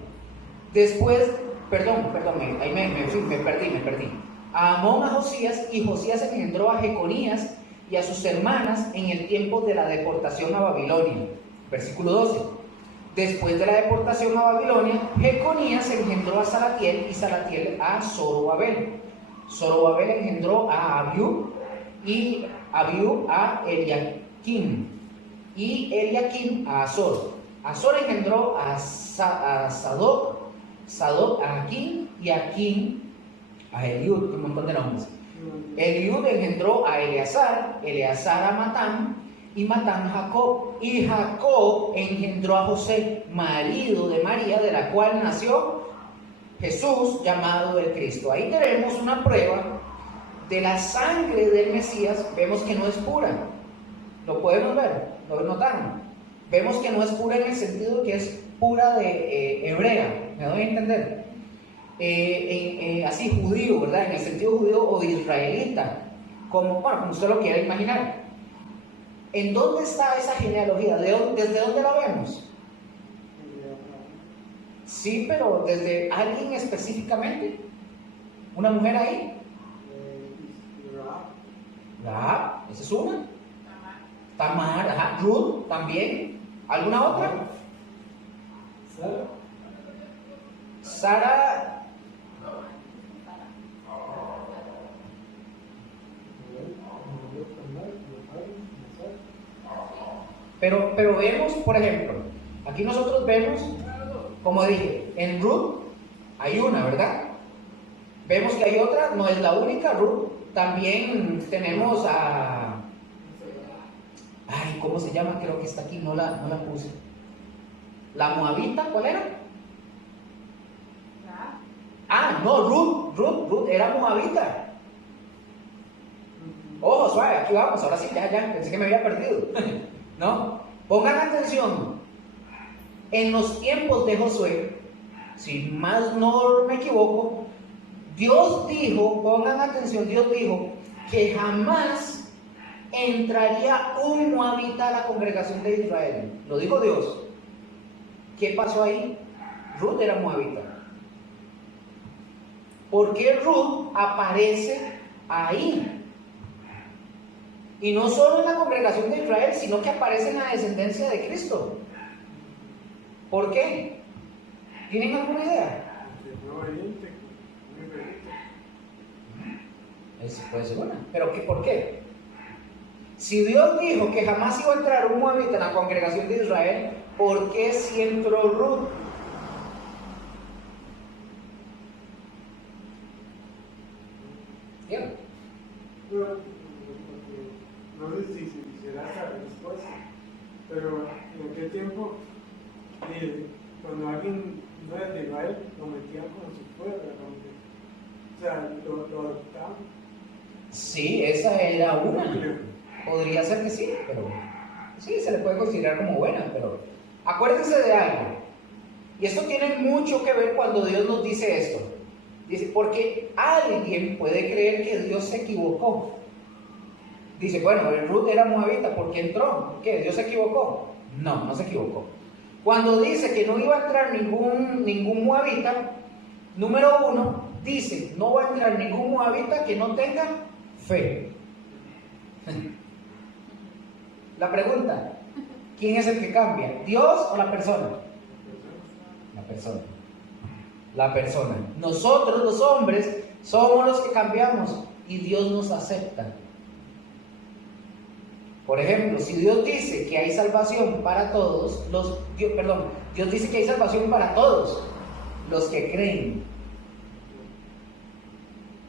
Después, ahí me perdí. A Amón a Josías, y Josías engendró a Jeconías y a sus hermanas en el tiempo de la deportación a Babilonia. Versículo 12. Después de la deportación a Babilonia, Jeconías engendró a Salatiel, y Salatiel a Zorobabel. Zorobabel engendró a Abiú, y Abiú a Eliakim, y Eliakim a Azor. Azor engendró a Sadoc, Sadoc a Aquim, y Aquim a Eliud, un montón de nombres. Eliud engendró a Eleazar, Eleazar a Matán, y Matán Jacob. Y Jacob engendró a José, marido de María, de la cual nació Jesús, llamado el Cristo. Ahí tenemos una prueba de la sangre del Mesías. Vemos que no es pura. Lo podemos ver, lo notaron. Vemos que no es pura en el sentido que es pura de hebrea, me doy a entender. Así judío, ¿verdad? En el sentido judío o israelita, como usted lo quiera imaginar. ¿En dónde está esa genealogía? ¿Desde dónde la vemos? Sí, pero desde alguien específicamente. ¿Una mujer ahí? Rahab, esa es una. Tamar, ajá. Ruth también. ¿Alguna otra? Sara. Pero vemos, por ejemplo, aquí nosotros vemos, como dije, en Ruth hay una, ¿verdad? Vemos que hay otra, no es la única Ruth. También tenemos a... Ay, ¿cómo se llama? Creo que está aquí, no la puse. ¿La Moabita? ¿Cuál era? Ah, no, Ruth era Moabita. Ojo, suave, aquí vamos, ahora sí, ya, pensé que me había perdido. ¿No? Pongan atención. En los tiempos de Josué, si más no me equivoco, Dios dijo, pongan atención, Dios dijo que jamás entraría un moabita a la congregación de Israel. Lo dijo Dios. ¿Qué pasó ahí? Ruth era moabita. ¿Por qué Ruth aparece ahí? Y no solo en la congregación de Israel, sino que aparece en la descendencia de Cristo. ¿Por qué? ¿Tienen alguna idea? Eso puede ser una. ¿Pero por qué? Si Dios dijo que jamás iba a entrar un moabita en la congregación de Israel, ¿por qué si entró Ruth? ¿Bien? No sé si será esa respuesta, pero en aquel tiempo, cuando alguien no era de Israel, lo metían como si fuera, o sea, lo adoptaban. Sí, esa era una. Podría ser que sí, pero sí, se le puede considerar como buena, pero acuérdense de algo. Y esto tiene mucho que ver cuando Dios nos dice esto. Dice, porque alguien puede creer que Dios se equivocó. Dice, bueno, Ruth era moabita, ¿por qué entró? ¿Qué? ¿Dios se equivocó? No, no se equivocó. Cuando dice que no iba a entrar ningún moabita, número uno, dice, no va a entrar ningún moabita que no tenga fe. La pregunta, ¿quién es el que cambia? ¿Dios o la persona? La persona. La persona. Nosotros los hombres somos los que cambiamos y Dios nos acepta. Por ejemplo, si Dios dice que hay salvación para todos, Dios dice que hay salvación para todos los que creen.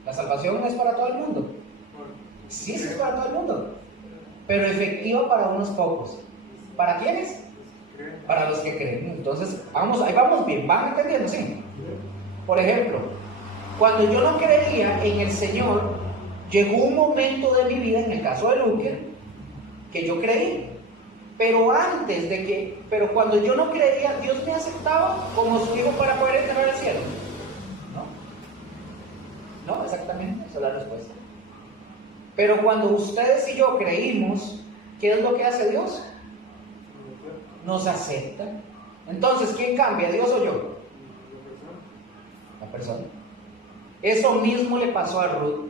¿La salvación no es para todo el mundo? Sí, sí es para todo el mundo, pero efectiva para unos pocos. ¿Para quiénes? Para los que creen. Entonces, ahí vamos bien, ¿van entendiendo? Sí. Por ejemplo, cuando yo no creía en el Señor, llegó un momento de mi vida, en el caso de Luque, que yo creí, pero cuando yo no creía, Dios me aceptaba como su hijo para poder entrar al cielo. No, exactamente, esa es la respuesta. Pero cuando ustedes y yo creímos, ¿qué es lo que hace Dios? Nos acepta. Entonces, ¿quién cambia, Dios o yo? La persona. Eso mismo le pasó a Ruth.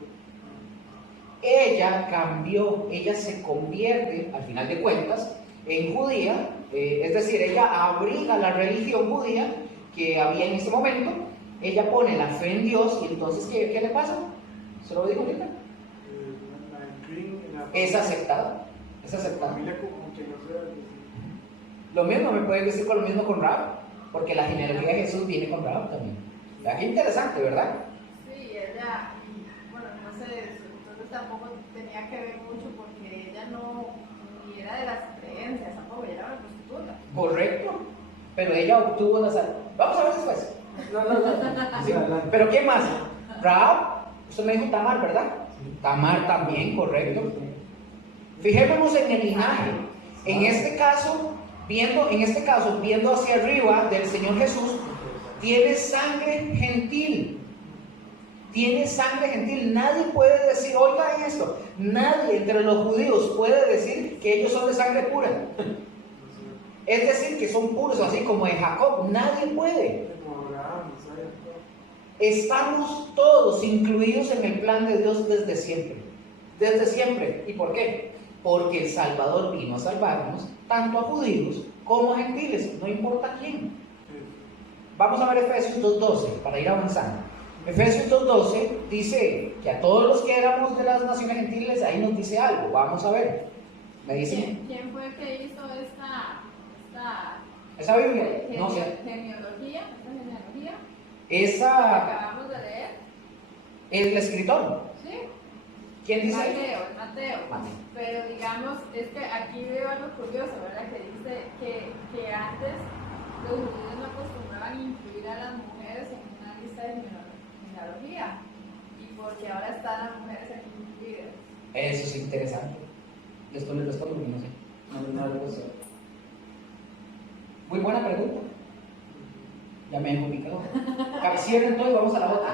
Ella cambió, ella se convierte, al final de cuentas, en judía, es decir, ella abriga la religión judía que había en ese momento, ella pone la fe en Dios y entonces, ¿qué le pasa? Se lo digo ahorita. Es aceptada, es aceptada. Lo mismo me puedes decir con lo mismo con Rahab, porque la genealogía de Jesús viene con Rahab también. Qué interesante, ¿verdad? Sí, ella, bueno, no sé, entonces tampoco tenía que ver mucho porque ella no ni era de las creencias, tampoco, ella era una prostituta. Correcto. Pero ella obtuvo la salvación. Vamos a ver después. No. Sí. Pero ¿quién más? Rahab, usted me dijo Tamar, ¿verdad? Tamar también, correcto. Fijémonos en el linaje. En este caso, viendo hacia arriba del Señor Jesús, tiene sangre gentil. Tiene sangre gentil. Nadie puede decir, oigan esto, nadie entre los judíos puede decir que ellos son de sangre pura. Es decir, que son puros, así como en Jacob. Nadie puede. Estamos todos incluidos en el plan de Dios desde siempre. Desde siempre. ¿Y por qué? Porque el Salvador vino a salvarnos tanto a judíos como a gentiles, no importa quién. Vamos a ver Efesios 2.12 para ir avanzando. Efesios 2.12 dice que a todos los que éramos de las naciones gentiles, ahí nos dice algo. Vamos a ver. Me dicen. ¿Quién fue el que hizo esa Biblia? No sé. Genealogía. Esa. Acabamos de leer. El escritor. Sí. ¿Quién dice? Mateo. Pero digamos, es que aquí veo algo curioso, ¿verdad? Que dice que antes los judíos no acostumbraban a incluir a las mujeres en una lista de genealogía. Y porque ahora están las mujeres aquí incluidas. Eso es interesante. Después les respondo porque no sé. No sé. Muy buena pregunta. Ya me he ubicado. Cierren todo y vamos a la otra.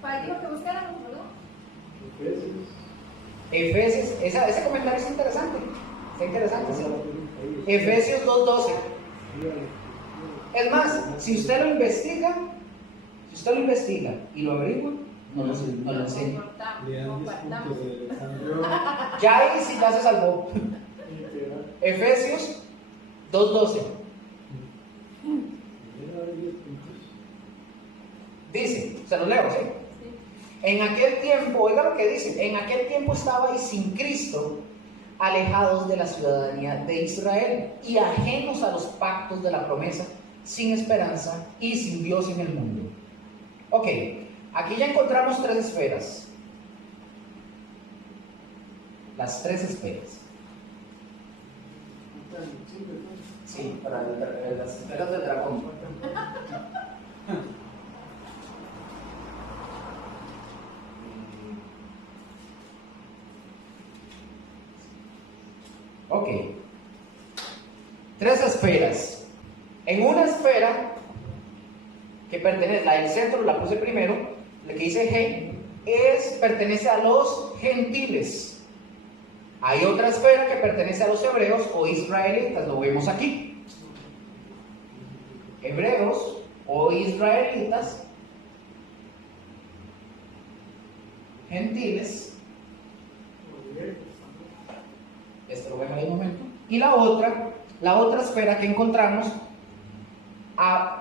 ¿Cuál dijo que buscáramos, perdón? Efesios. Ese comentario es interesante. Está interesante, sí. Efesios 2.12. Es más, si usted lo investiga y lo averigua, no lo enseña. Compartamos. Ya ahí sí ya se salvó. Efesios 2.12. Dice, se lo leo, ¿sí? En aquel tiempo, oiga lo que dice, en aquel tiempo estabais sin Cristo, alejados de la ciudadanía de Israel y ajenos a los pactos de la promesa, sin esperanza y sin Dios en el mundo. Ok, aquí ya encontramos tres esferas. Las tres esferas. Sí, para las esferas del dragón. Ok. Tres esferas. En una esfera que pertenece, la del centro la puse primero, la que dice G, pertenece a los gentiles. Hay otra esfera que pertenece a los hebreos o israelitas, lo vemos aquí. Hebreos o israelitas, gentiles. Esto lo vemos ahí un momento. Y la otra esfera que encontramos,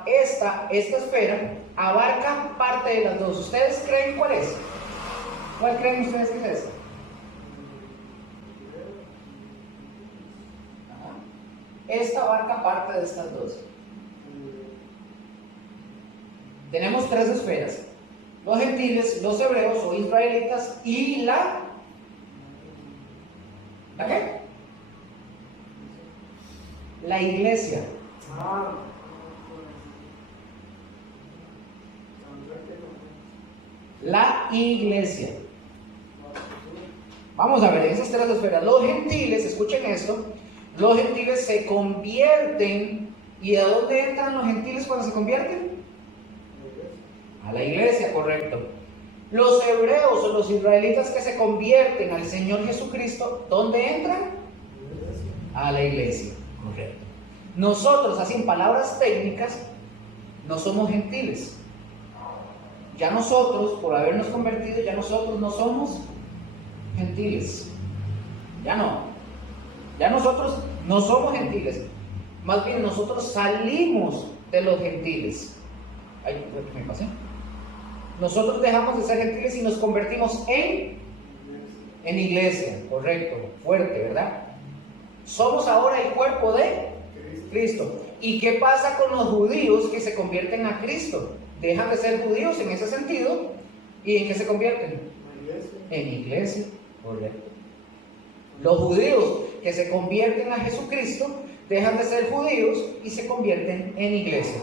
esta esfera abarca parte de las dos. ¿Ustedes creen cuál es? ¿Cuál creen ustedes que es esta? Esta abarca parte de estas dos. Tenemos tres esferas: los gentiles, los hebreos o israelitas y ¿la qué? La iglesia. La iglesia. Vamos a ver, esas tres esferas. Los gentiles, escuchen esto, los gentiles se convierten. ¿Y a dónde entran los gentiles cuando se convierten? A la iglesia, correcto. Los hebreos o los israelitas que se convierten al Señor Jesucristo, ¿dónde entran? A la iglesia, correcto. Nosotros, así en palabras técnicas, no somos gentiles. Ya nosotros, por habernos convertido, ya nosotros no somos gentiles. Ya no. Ya nosotros no somos gentiles. Más bien nosotros salimos de los gentiles. Ay, ¿qué me pasé? Nosotros dejamos de ser gentiles y nos convertimos en iglesia, correcto, fuerte, ¿verdad? Somos ahora el cuerpo de Cristo. ¿Y qué pasa con los judíos que se convierten a Cristo? Dejan de ser judíos en ese sentido. ¿Y en qué se convierten? En iglesia, correcto. Los judíos que se convierten a Jesucristo dejan de ser judíos y se convierten en iglesia.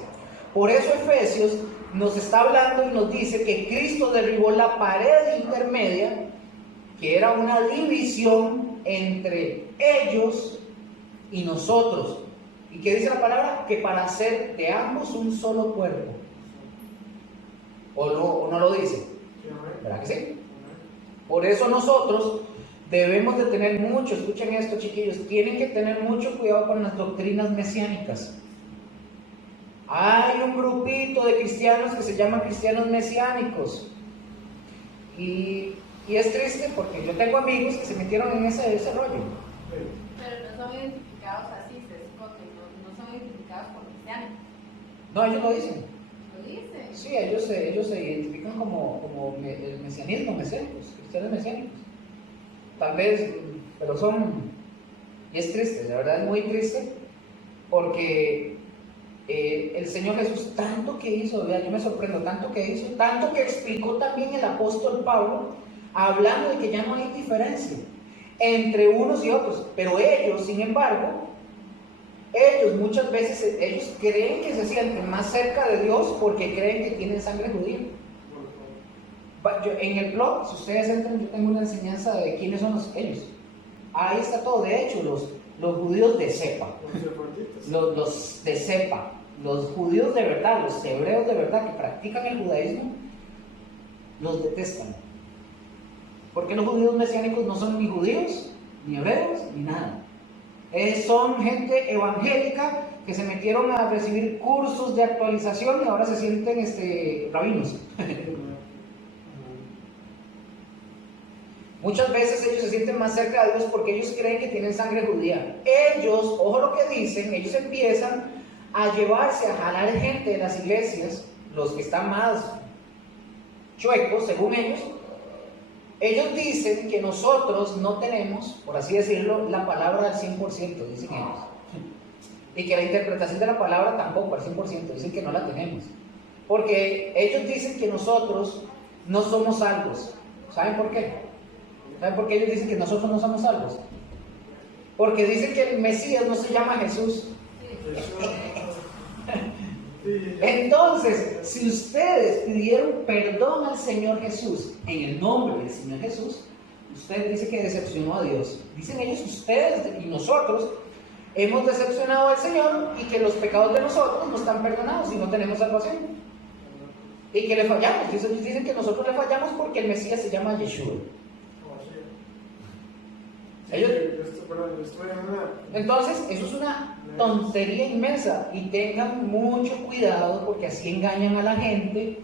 Por eso Efesios nos está hablando y nos dice que Cristo derribó la pared intermedia, que era una división entre ellos y nosotros. ¿Y qué dice la palabra? Que para hacer de ambos un solo cuerpo. ¿O no lo dice? ¿Verdad que sí? Por eso nosotros debemos de tener mucho, escuchen esto chiquillos, tienen que tener mucho cuidado con las doctrinas mesiánicas. Hay un grupito de cristianos que se llaman cristianos mesiánicos. Y es triste porque yo tengo amigos que se metieron en ese rollo. Pero no son identificados así, se esconden, no son identificados como cristianos. No, ellos lo dicen. Lo dicen. Sí, ellos se identifican como el mesianismo, mesiánicos, cristianos mesiánicos. Tal vez, pero son, y es triste, la verdad es muy triste, porque el Señor Jesús, tanto que hizo, yo me sorprendo, tanto que hizo, tanto que explicó también el apóstol Pablo, hablando de que ya no hay diferencia entre unos y otros, pero ellos, sin embargo, ellos muchas veces, ellos creen que se sienten más cerca de Dios porque creen que tienen sangre judía. En el blog, si ustedes entran, yo tengo una enseñanza de quiénes son ellos. Ahí está todo. De hecho, los judíos de cepa, los de cepa, los judíos de verdad, los hebreos de verdad que practican el judaísmo, los detestan. Porque los judíos mesiánicos no son ni judíos, ni hebreos, ni nada. Son gente evangélica que se metieron a recibir cursos de actualización y ahora se sienten rabinos. Muchas veces ellos se sienten más cerca de Dios porque ellos creen que tienen sangre judía. Ellos, ojo lo que dicen, ellos empiezan a llevarse, a jalar gente de las iglesias, los que están más chuecos, según ellos. Ellos dicen que nosotros no tenemos, por así decirlo, la palabra al 100%, dicen ellos. Y que la interpretación de la palabra tampoco al 100%, dicen que no la tenemos. Porque ellos dicen que nosotros no somos salvos. ¿Saben por qué? ¿Saben por qué ellos dicen que nosotros no somos salvos? Porque dicen que el Mesías no se llama Jesús. Entonces, si ustedes pidieron perdón al Señor Jesús en el nombre del Señor Jesús, usted dice que decepcionó a Dios. Dicen ellos, ustedes y nosotros hemos decepcionado al Señor y que los pecados de nosotros no están perdonados y no tenemos salvación. Y que le fallamos. Ellos dicen que nosotros le fallamos porque el Mesías se llama Yeshua. Entonces, eso es una tontería inmensa y tengan mucho cuidado porque así engañan a la gente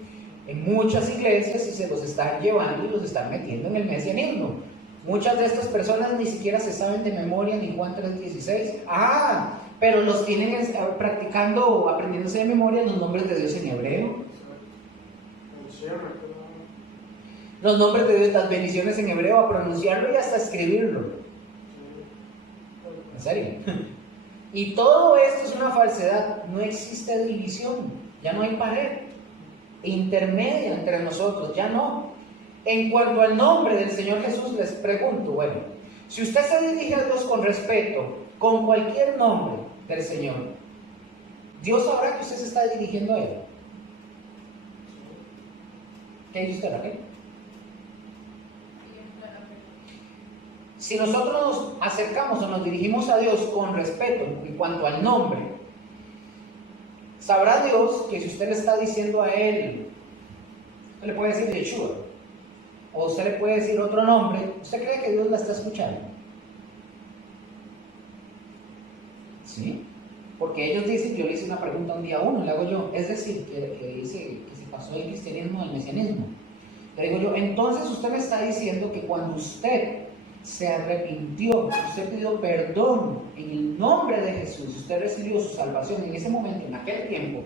en muchas iglesias y se los están llevando y los están metiendo en el mesianismo. Muchas de estas personas ni siquiera se saben de memoria ni Juan 3:16. Pero los tienen practicando o aprendiéndose de memoria los nombres de Dios en hebreo. Los nombres de Dios, las bendiciones en hebreo, a pronunciarlo y hasta escribirlo. ¿En serio? Y todo esto es una falsedad. No existe división. Ya no hay pared intermedia entre nosotros. Ya no. En cuanto al nombre del Señor Jesús, les pregunto, bueno, si usted se dirige a Dios con respeto, con cualquier nombre del Señor, ¿Dios sabrá que usted se está dirigiendo a Él? ¿Qué dice usted, Raquel? Si nosotros nos acercamos o nos dirigimos a Dios con respeto en cuanto al nombre, sabrá Dios que si usted le está diciendo a Él, usted le puede decir Yeshua, o usted le puede decir otro nombre, ¿usted cree que Dios la está escuchando? ¿Sí? Porque ellos dicen, yo le hice una pregunta un día a uno, le hago yo, es decir, que dice que se pasó del cristianismo al mesianismo. Le digo yo, entonces usted me está diciendo que cuando usted se arrepintió, usted pidió perdón en el nombre de Jesús, usted recibió su salvación en ese momento, en aquel tiempo,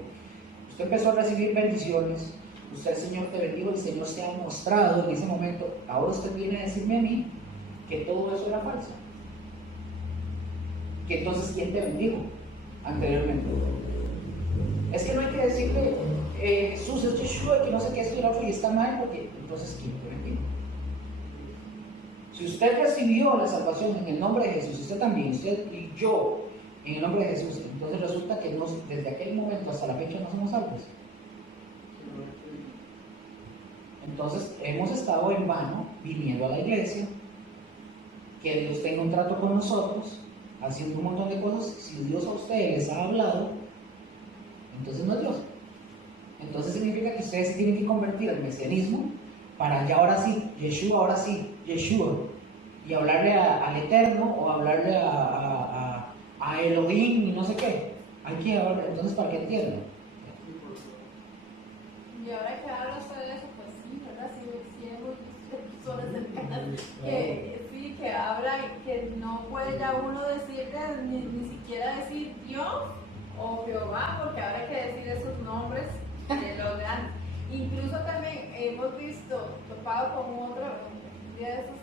usted empezó a recibir bendiciones, usted, el Señor te bendijo, el Señor se ha mostrado en ese momento, ahora usted viene a decirme a mí que todo eso era falso. Que entonces, ¿quién te bendijo anteriormente? Es que no hay que decirle Jesús es Yeshua, que no sé qué es y lo otro y está mal, porque entonces, ¿quién te bendijo? Si Si usted recibió la salvación en el nombre de Jesús, usted también, usted y yo, en el nombre de Jesús, entonces resulta que desde aquel momento hasta la fecha no somos salvos. Entonces hemos estado en vano viniendo a la iglesia, que Dios tenga un trato con nosotros, haciendo un montón de cosas. Si Dios a ustedes les ha hablado, entonces no es Dios. Entonces significa que ustedes tienen que convertir el mesianismo para ya ahora sí, Yeshua, ahora sí, Yeshua, y hablarle al Eterno o hablarle a Elohim y no sé qué. Hay que hablar, entonces para que entiendan. Y ahora que habla usted de eso, pues sí, ¿verdad? Sí hemos visto personas cercanas que sí, que hablan, que no puede ya uno decirle, ni siquiera decir Dios o Jehová, porque ahora hay que decir esos nombres de los grandes. Incluso también hemos visto, topado con otro, un día de esos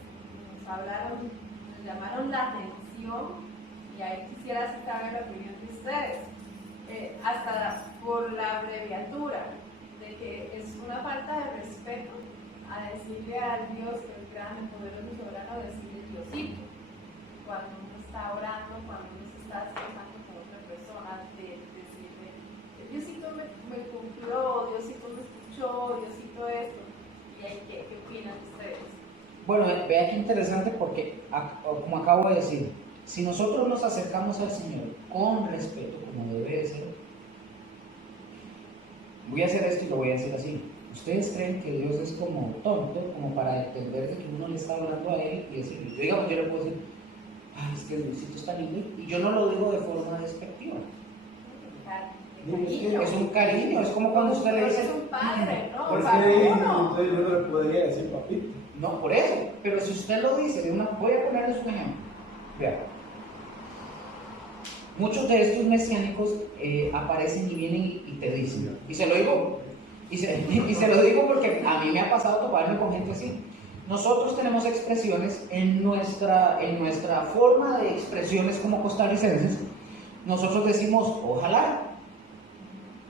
nos llamaron la atención, y ahí quisiera saber la opinión de ustedes, hasta por la abreviatura, de que es una falta de respeto a decirle al Dios, el grande, poderoso y soberano, decirle Diosito, cuando uno está orando, cuando uno se está expresando con otra persona, de decirle, Diosito me cumplió, Diosito me escuchó, Diosito esto. ¿Y ahí qué opinan ustedes? Bueno, vea qué interesante, porque como acabo de decir, si nosotros nos acercamos al Señor con respeto, como debe de ser, voy a hacer esto y lo voy a decir así. ¿Ustedes creen que Dios es como tonto, como para entender de que uno le está hablando a Él y decirle, yo le puedo decir, ay, es que Diosito está lindo, y yo no lo digo de forma despectiva? Es un cariño, es como cuando usted le dice, es un padre, ¿no? Pues entonces yo no le podría decir papito. no, por eso, pero si usted lo dice voy a ponerles un ejemplo. Vea, muchos de estos mesiánicos aparecen y vienen y te dicen, y se lo digo, y se lo digo porque a mí me ha pasado toparme con gente así. Nosotros tenemos expresiones en nuestra forma de expresiones como costarricenses. Nosotros decimos ojalá.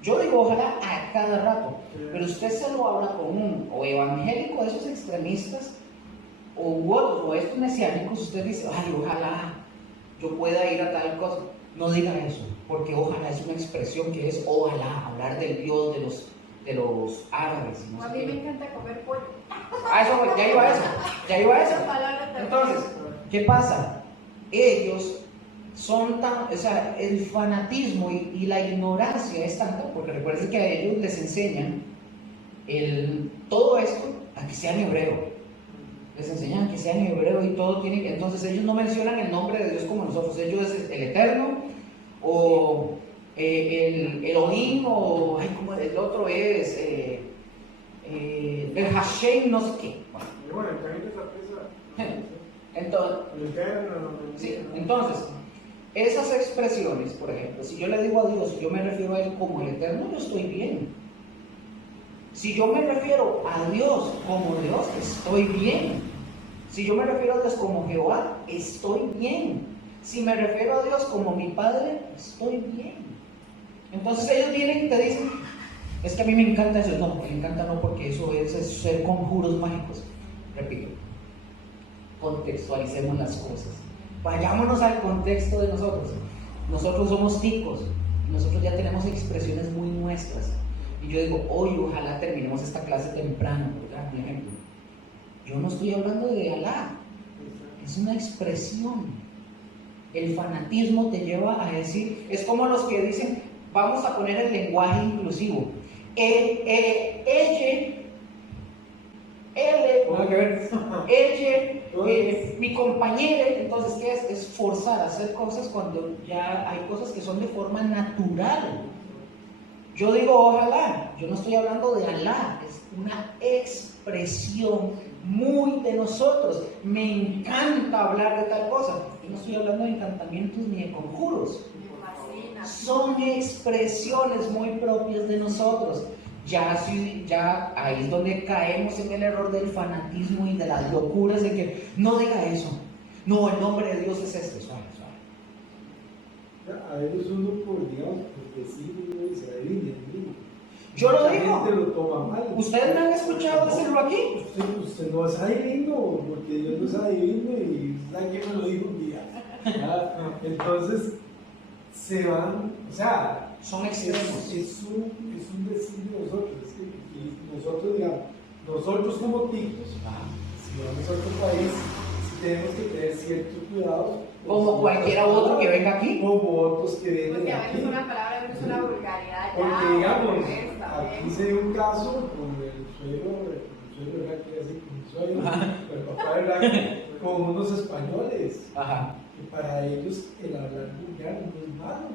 Yo digo ojalá a cada rato, pero usted se lo habla con un o evangélico de esos extremistas o estos mesiánicos, usted dice, ay, ojalá yo pueda ir a tal cosa. No diga eso, porque ojalá es una expresión que es ojalá, hablar del Dios de los árabes. No A sé mí qué. me encanta comer pollo. Eso, ya iba a eso. Entonces, ¿qué pasa? Ellos son tan, o sea, el fanatismo y la ignorancia es tanta, porque recuerden que a ellos les enseñan todo esto a que sean hebreo. Les enseñan que sean hebreo y todo tiene que, entonces ellos no mencionan el nombre de Dios como nosotros, ellos es el Eterno, o el Elohim, o ay, como el otro es el Hashem, no sé qué. Bueno, el carito esa pieza. Entonces, El eterno. sí, entonces, esas expresiones, por ejemplo, si yo le digo a Dios, yo me refiero a Él como el Eterno, yo estoy bien. Si yo me refiero a Dios como Dios, estoy bien. Si yo me refiero a Dios como Jehová, estoy bien. Si me refiero a Dios como mi Padre, estoy bien. Entonces ellos vienen y te dicen, es que a mí me encanta eso. No, me encanta no, porque eso es ser conjuros mágicos. Repito, contextualicemos las cosas. Vayámonos al contexto de nosotros. Nosotros somos ticos, y nosotros ya tenemos expresiones muy nuestras. Y yo digo, hoy ojalá terminemos esta clase temprano, ¿verdad? Por ejemplo, yo no estoy hablando de Alá, es una expresión. El fanatismo te lleva a decir, es como los que dicen, vamos a poner el lenguaje inclusivo. Mi compañero, entonces, ¿qué es? Es forzar a hacer cosas cuando ya hay cosas que son de forma natural. Yo digo ojalá, yo no estoy hablando de Alá, es una expresión muy de nosotros. Me encanta hablar de tal cosa. Yo no estoy hablando de encantamientos ni de conjuros. Son expresiones muy propias de nosotros. Ya ahí es donde caemos en el error del fanatismo y de las locuras de que no diga eso. No, el nombre de Dios es este. Suave. A ellos uno por, digamos, por decir israelí. Yo lo mucha digo. gente lo toma mal. ¿Ustedes me han escuchado decirlo aquí? Usted no es adivino, porque Dios no es adivino y alguien me lo dijo un día. ¿verdad? Entonces, se van, o sea, Son extremos. es un decir de nosotros. Es que, y nosotros, digamos, nosotros como ticos, si vamos a otro país, sí tenemos que tener ciertos cuidados. Como cualquiera otro que venga aquí. Como otros que vienen Porque a aquí. veces una palabra es una vulgaridad ya. Porque digamos, está aquí bien. se dio un caso con el suegro era que así, con el suegro, el papá era con unos españoles, Ajá. que para ellos el hablar vulgar no es malo,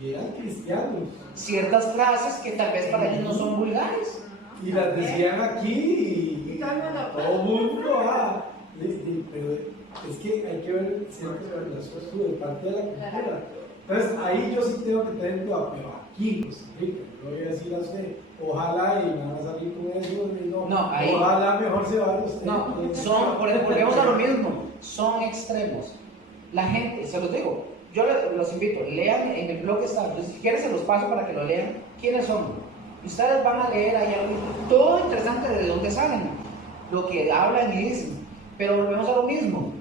y eran cristianos, Ciertas frases que tal vez para ellos no son vulgares. y las decían aquí, Y todo el mundo, todo el mundo, pero es que hay que ver siempre las cosas de parte de la cultura. Entonces ahí yo sí tengo que tener cuidado, pero aquí en Costa Rica, yo voy a decir a usted, ojalá y me van a salir con eso, No, ahí- ojalá mejor se vaya usted. No, volvemos a lo mismo, son extremos. La gente, se los digo, yo los invito, lean en el blog está, yo si quieren se los paso para que lo lean, quiénes son. Y ustedes van a leer ahí algo, todo interesante de dónde salen, lo que hablan y dicen, pero volvemos a lo mismo,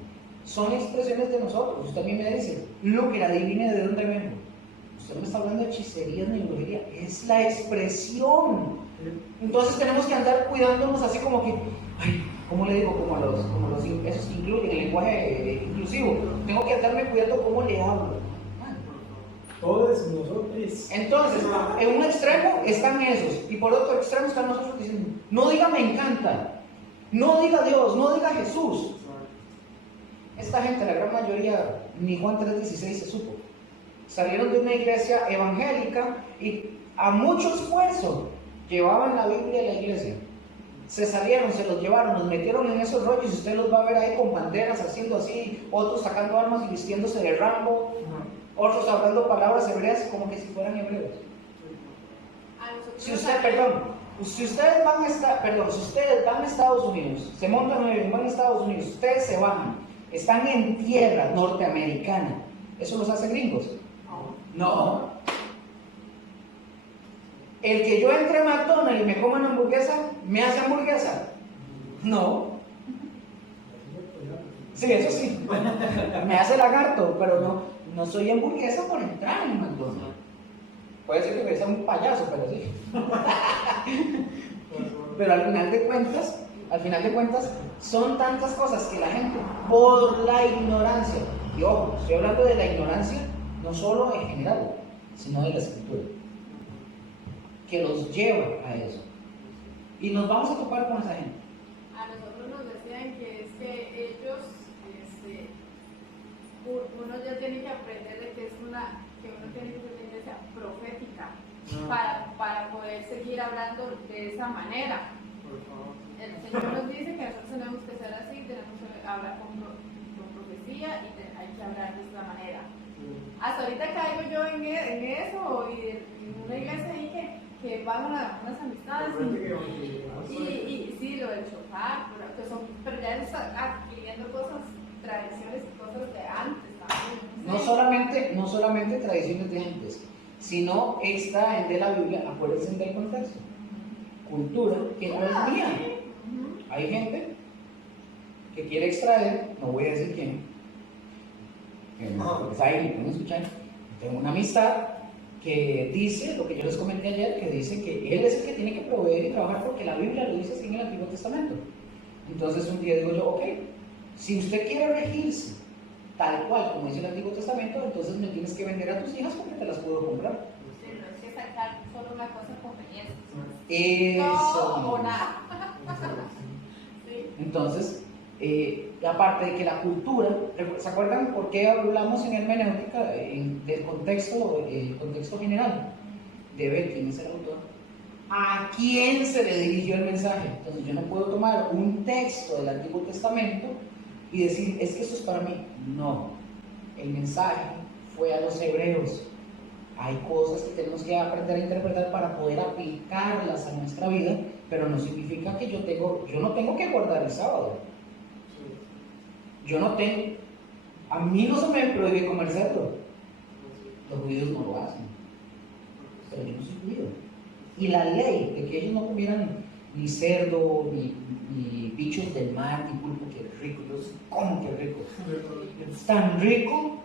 son expresiones de nosotros. Usted a mí me dice, Luque, adivine de dónde vengo. Usted no me está hablando de hechicerías ni brujería, es la expresión. Entonces tenemos que andar cuidándonos así como que, ay, ¿cómo le digo? Como esos que incluyen el lenguaje inclusivo. Tengo que andarme cuidando cómo le hablo. Todos nosotros. Entonces, en un extremo están esos, y por otro extremo están nosotros diciendo, no diga me encanta, no diga Dios, no diga Jesús. Esta gente, la gran mayoría, ni Juan 3:16 se supo. Salieron de una iglesia evangélica y a mucho esfuerzo llevaban la Biblia a la iglesia. Se salieron, se los llevaron, nos metieron en esos rollos y usted los va a ver ahí con banderas haciendo así, otros sacando armas y vistiéndose de Rambo, otros hablando palabras hebreas como que si fueran hebreos. A nosotros Si ustedes van a Estados Unidos, se montan en un avión, van a Estados Unidos, ustedes se van, están en tierra norteamericana, ¿eso los hace gringos? No. El que yo entre a McDonald's y me coma una hamburguesa, ¿me hace hamburguesa? No. Sí, eso sí. Me hace lagarto, pero no soy hamburguesa por entrar en McDonald's. Puede ser que me sea un payaso, pero sí. Pero al final de cuentas, son tantas cosas que la gente, por la ignorancia, y ojo, estoy hablando de la ignorancia, no solo en general, sino de la escritura, que los lleva a eso. Y nos vamos a topar con esa gente. A nosotros nos decían que es que ellos, uno ya tiene que aprender de que uno tiene que ser una iglesia profética para poder seguir hablando de esa manera. El Señor nos dice que nosotros tenemos que ser así, tenemos que hablar con profecía y hay que hablar de esta manera. Hasta ahorita caigo yo en eso y en una iglesia ahí que van unas amistades y sí, lo del chofar, pero ya están adquiriendo cosas, tradiciones y cosas de antes también. No solamente tradiciones de antes, sino extraen de la Biblia, acuérdense del contexto, cultura que no es mía. Hay gente que quiere extraer, no voy a decir quién, pues ahí me pueden escuchar. Tengo una amistad que dice lo que yo les comenté ayer, que dice que él es el que tiene que proveer y trabajar porque la Biblia lo dice así en el Antiguo Testamento. Entonces un día digo yo, ok, si usted quiere regirse tal cual como dice el Antiguo Testamento, entonces me tienes que vender a tus hijas porque te las puedo comprar. Sí, no es que sacar solo una cosa conveniente. Eso. No, o nada. Sí. Entonces, aparte de que la cultura, ¿se acuerdan por qué hablamos en hermenéutica del contexto general? De ver quién es el autor, a quién se le dirigió el mensaje. Entonces yo no puedo tomar un texto del Antiguo Testamento y decir, es que esto es para mí. No, el mensaje fue a los hebreos. Hay cosas que tenemos que aprender a interpretar para poder aplicarlas a nuestra vida, pero no significa que yo no tengo que guardar el sábado. A mí no se me prohíbe comer cerdo. Los judíos no lo hacen. Pero yo no soy judío. Y la ley de que ellos no comieran ni cerdo, ni bichos del mar, ni pulpo, que rico. Dios, ¿cómo que rico? Es tan rico.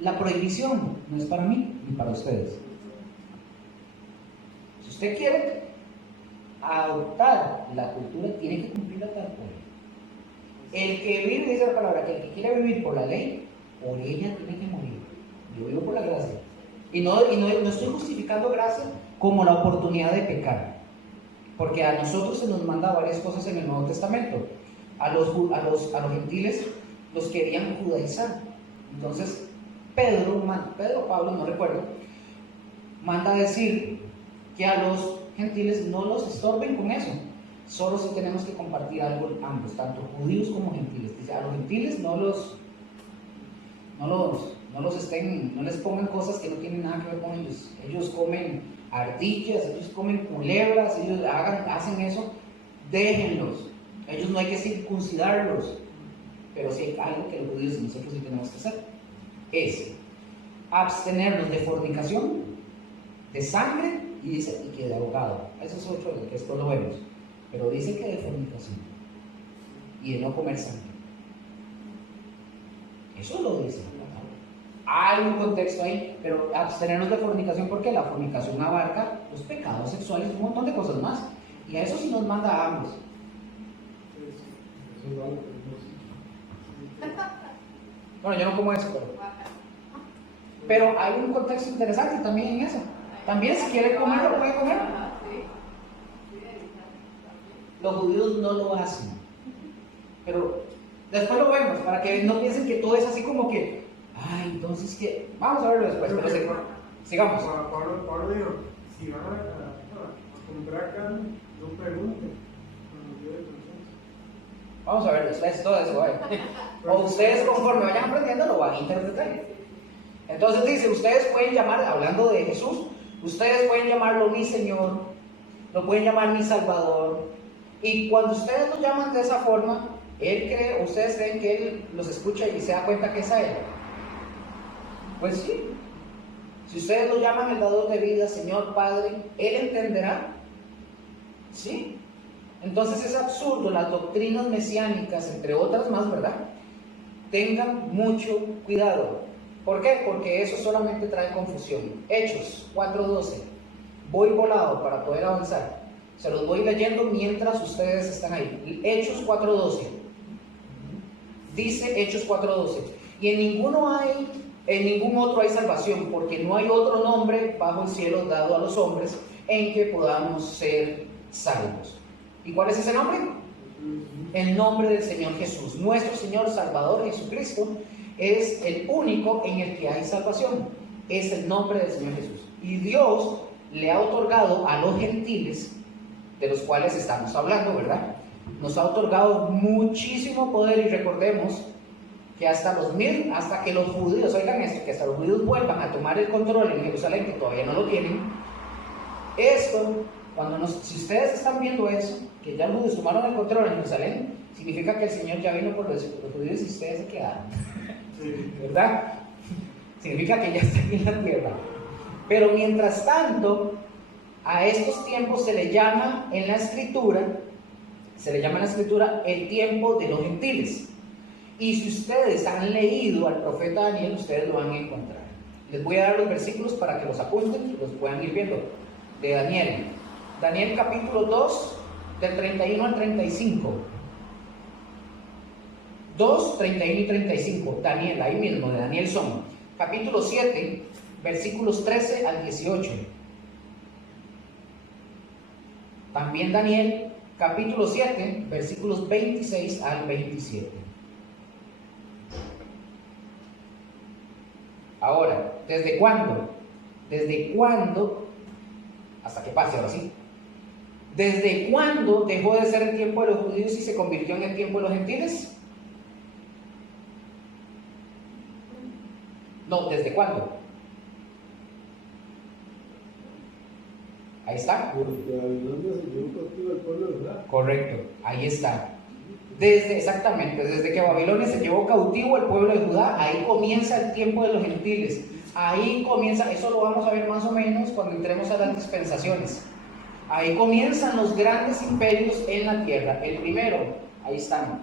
La prohibición no es para mí ni para ustedes. Si usted quiere adoptar la cultura, tiene que cumplirla tal cual. El que vive, dice la palabra, que el que quiere vivir por la ley, por ella tiene que morir. Yo vivo por la gracia. Y no estoy justificando gracia como la oportunidad de pecar. Porque a nosotros se nos manda varias cosas en el Nuevo Testamento. A los gentiles los querían judaizar. Entonces, Pedro o Pablo, no recuerdo, manda a decir que a los gentiles no los estorben con eso. Solo si tenemos que compartir algo ambos, tanto judíos como gentiles. Dice, a los gentiles no les pongan cosas que no tienen nada que ver con ellos. Ellos comen ardillas, ellos comen culebras, ellos hacen eso, déjenlos. Ellos no hay que circuncidarlos. Pero sí hay algo que los judíos y nosotros sí tenemos que hacer. Es abstenernos de fornicación, de sangre y que de ahogado. Eso es otro que después lo vemos. Pero dice que de fornicación y de no comer sangre. Eso lo dice la palabra. Hay un contexto ahí, pero abstenernos de fornicación porque la fornicación abarca los pecados sexuales y un montón de cosas más. Y a eso sí nos manda a ambos. Eso es algo que Bueno, yo no como eso, pero hay un contexto interesante también en eso. También si quiere comer, lo puede comer. Los judíos no lo hacen. Pero después lo vemos, para que no piensen que todo es así como que, ay, entonces que. Vamos a verlo después, pero sigamos. Pablo dijo, si van a comprar carne, no pregunten. Vamos a ver después todo eso. O ustedes conforme vayan aprendiendo lo van a interpretar. Entonces dice, ustedes pueden llamar, hablando de Jesús, ustedes pueden llamarlo mi Señor, lo pueden llamar mi Salvador. Y cuando ustedes lo llaman de esa forma, ustedes creen que Él los escucha y se da cuenta que es a Él. Pues sí. Si ustedes lo llaman el dador de vida, Señor, Padre, Él entenderá. Sí. Entonces es absurdo, las doctrinas mesiánicas, entre otras más, ¿verdad? Tengan mucho cuidado. ¿Por qué? Porque eso solamente trae confusión. Hechos 4:12. Voy volado para poder avanzar. Se los voy leyendo mientras ustedes están ahí. Hechos 4:12. Dice Hechos 4:12. Y en ningún otro hay salvación, porque no hay otro nombre bajo el cielo dado a los hombres en que podamos ser salvos. ¿Y cuál es ese nombre? El nombre del Señor Jesús. Nuestro Señor Salvador Jesucristo es el único en el que hay salvación. Es el nombre del Señor Jesús. Y Dios le ha otorgado a los gentiles, de los cuales estamos hablando, ¿verdad? Nos ha otorgado muchísimo poder, y recordemos que hasta que los judíos, oigan esto, que hasta los judíos vuelvan a tomar el control en Jerusalén, que todavía no lo tienen. Esto, si ustedes están viendo eso, que ya los judíos tomaron el control en Jerusalén, significa que el Señor ya vino por los judíos y ustedes se quedaron. Sí. ¿Verdad? Significa que ya está aquí en la tierra. Pero mientras tanto, a estos tiempos se le llama en la escritura el tiempo de los gentiles. Y si ustedes han leído al profeta Daniel, ustedes lo van a encontrar. Les voy a dar los versículos para que los apunten y los puedan ir viendo. De Daniel. Daniel capítulo 2, del 31 al 35. 2, 31 y 35. Daniel, ahí mismo, de Daniel son. Capítulo 7, versículos 13 al 18. También Daniel, capítulo 7, versículos 26 al 27. Ahora, ¿desde cuándo? ¿Desde cuándo? Hasta que pase, ahora sí. ¿Desde cuándo dejó de ser el tiempo de los judíos y se convirtió en el tiempo de los gentiles? No, ¿desde cuándo? Ahí está. Porque Babilonia se llevó cautivo al pueblo de Judá. Correcto, ahí está. Exactamente, desde que Babilonia se llevó cautivo al pueblo de Judá, ahí comienza el tiempo de los gentiles. Ahí comienza, eso lo vamos a ver más o menos cuando entremos a las dispensaciones. Ahí comienzan los grandes imperios en la tierra. El primero, ahí están.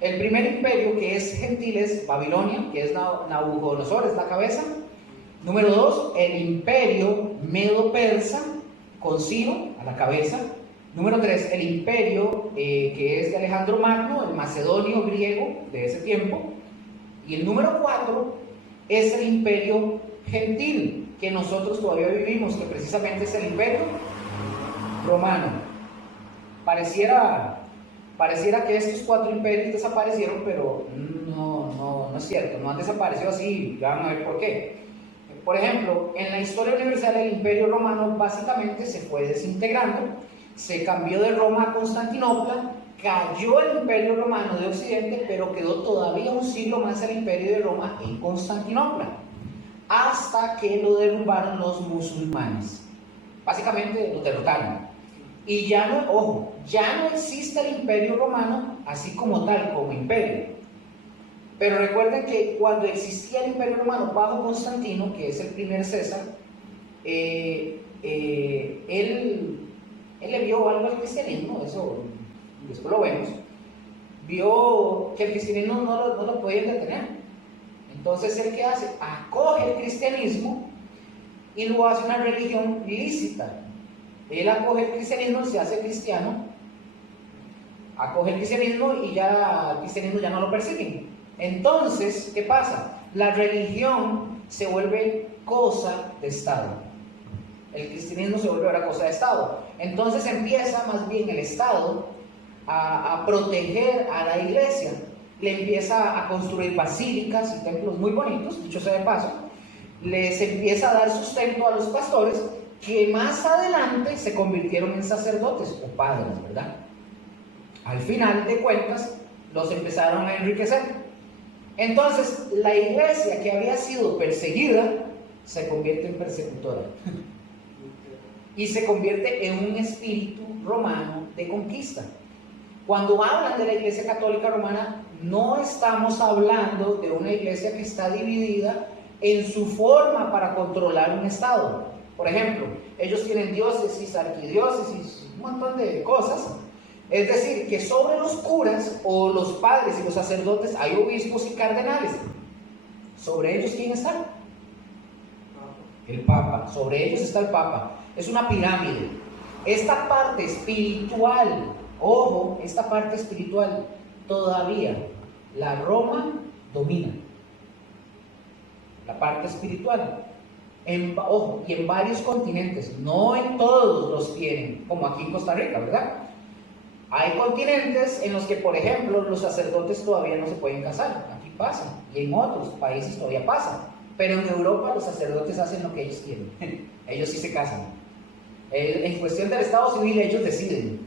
El primer imperio que es gentil es Babilonia, que es Nabucodonosor, es la cabeza. Número 2, el imperio medo-persa, con Ciro a la cabeza. Número 3, el imperio que es de Alejandro Magno, el macedonio griego de ese tiempo. Y el número 4 es el imperio gentil, que nosotros todavía vivimos, que precisamente es el imperio romano. Pareciera que estos 4 imperios desaparecieron, pero no es cierto, no han desaparecido así, ya van a ver por qué. Por ejemplo, en la historia universal el imperio romano básicamente se fue desintegrando, se cambió de Roma a Constantinopla, cayó el imperio romano de Occidente, pero quedó todavía un siglo más el imperio de Roma en Constantinopla, hasta que lo derrumbaron los musulmanes. Básicamente lo derrotaron. Y ya no existe el imperio romano así como tal, como imperio. Pero recuerden que cuando existía el imperio romano bajo Constantino, que es el primer César, él le vio algo al cristianismo, eso después lo vemos, vio que el cristianismo no lo podía detener. Entonces, ¿él qué hace? Acoge el cristianismo y lo hace una religión lícita. Él acoge el cristianismo, se hace cristiano, acoge el cristianismo y ya el cristianismo ya no lo persiguen. Entonces, ¿qué pasa? La religión se vuelve cosa de Estado. El cristianismo se vuelve ahora cosa de Estado. Entonces empieza más bien el Estado a proteger a la iglesia. Le empieza a construir basílicas y templos muy bonitos, dicho sea de paso. Les empieza a dar sustento a los pastores, que más adelante se convirtieron en sacerdotes o padres, ¿verdad? Al final de cuentas, los empezaron a enriquecer. Entonces, la iglesia que había sido perseguida se convierte en persecutora y se convierte en un espíritu romano de conquista. Cuando hablan de la Iglesia Católica Romana, no estamos hablando de una iglesia que está dividida en su forma para controlar un estado. Por ejemplo, ellos tienen diócesis, arquidiócesis, un montón de cosas. Es decir, que sobre los curas o los padres y los sacerdotes hay obispos y cardenales. ¿Sobre ellos quién está? El Papa. Sobre ellos está el Papa. Es una pirámide. Esta parte espiritual, ojo, esta parte espiritual todavía la Roma domina. La parte espiritual. Ojo, y en varios continentes, no en todos los tienen, como aquí en Costa Rica, ¿verdad? Hay continentes en los que, por ejemplo, los sacerdotes todavía no se pueden casar. Aquí pasa, y en otros países todavía pasa. Pero en Europa los sacerdotes hacen lo que ellos quieren. Ellos sí se casan. En cuestión del Estado civil, ellos deciden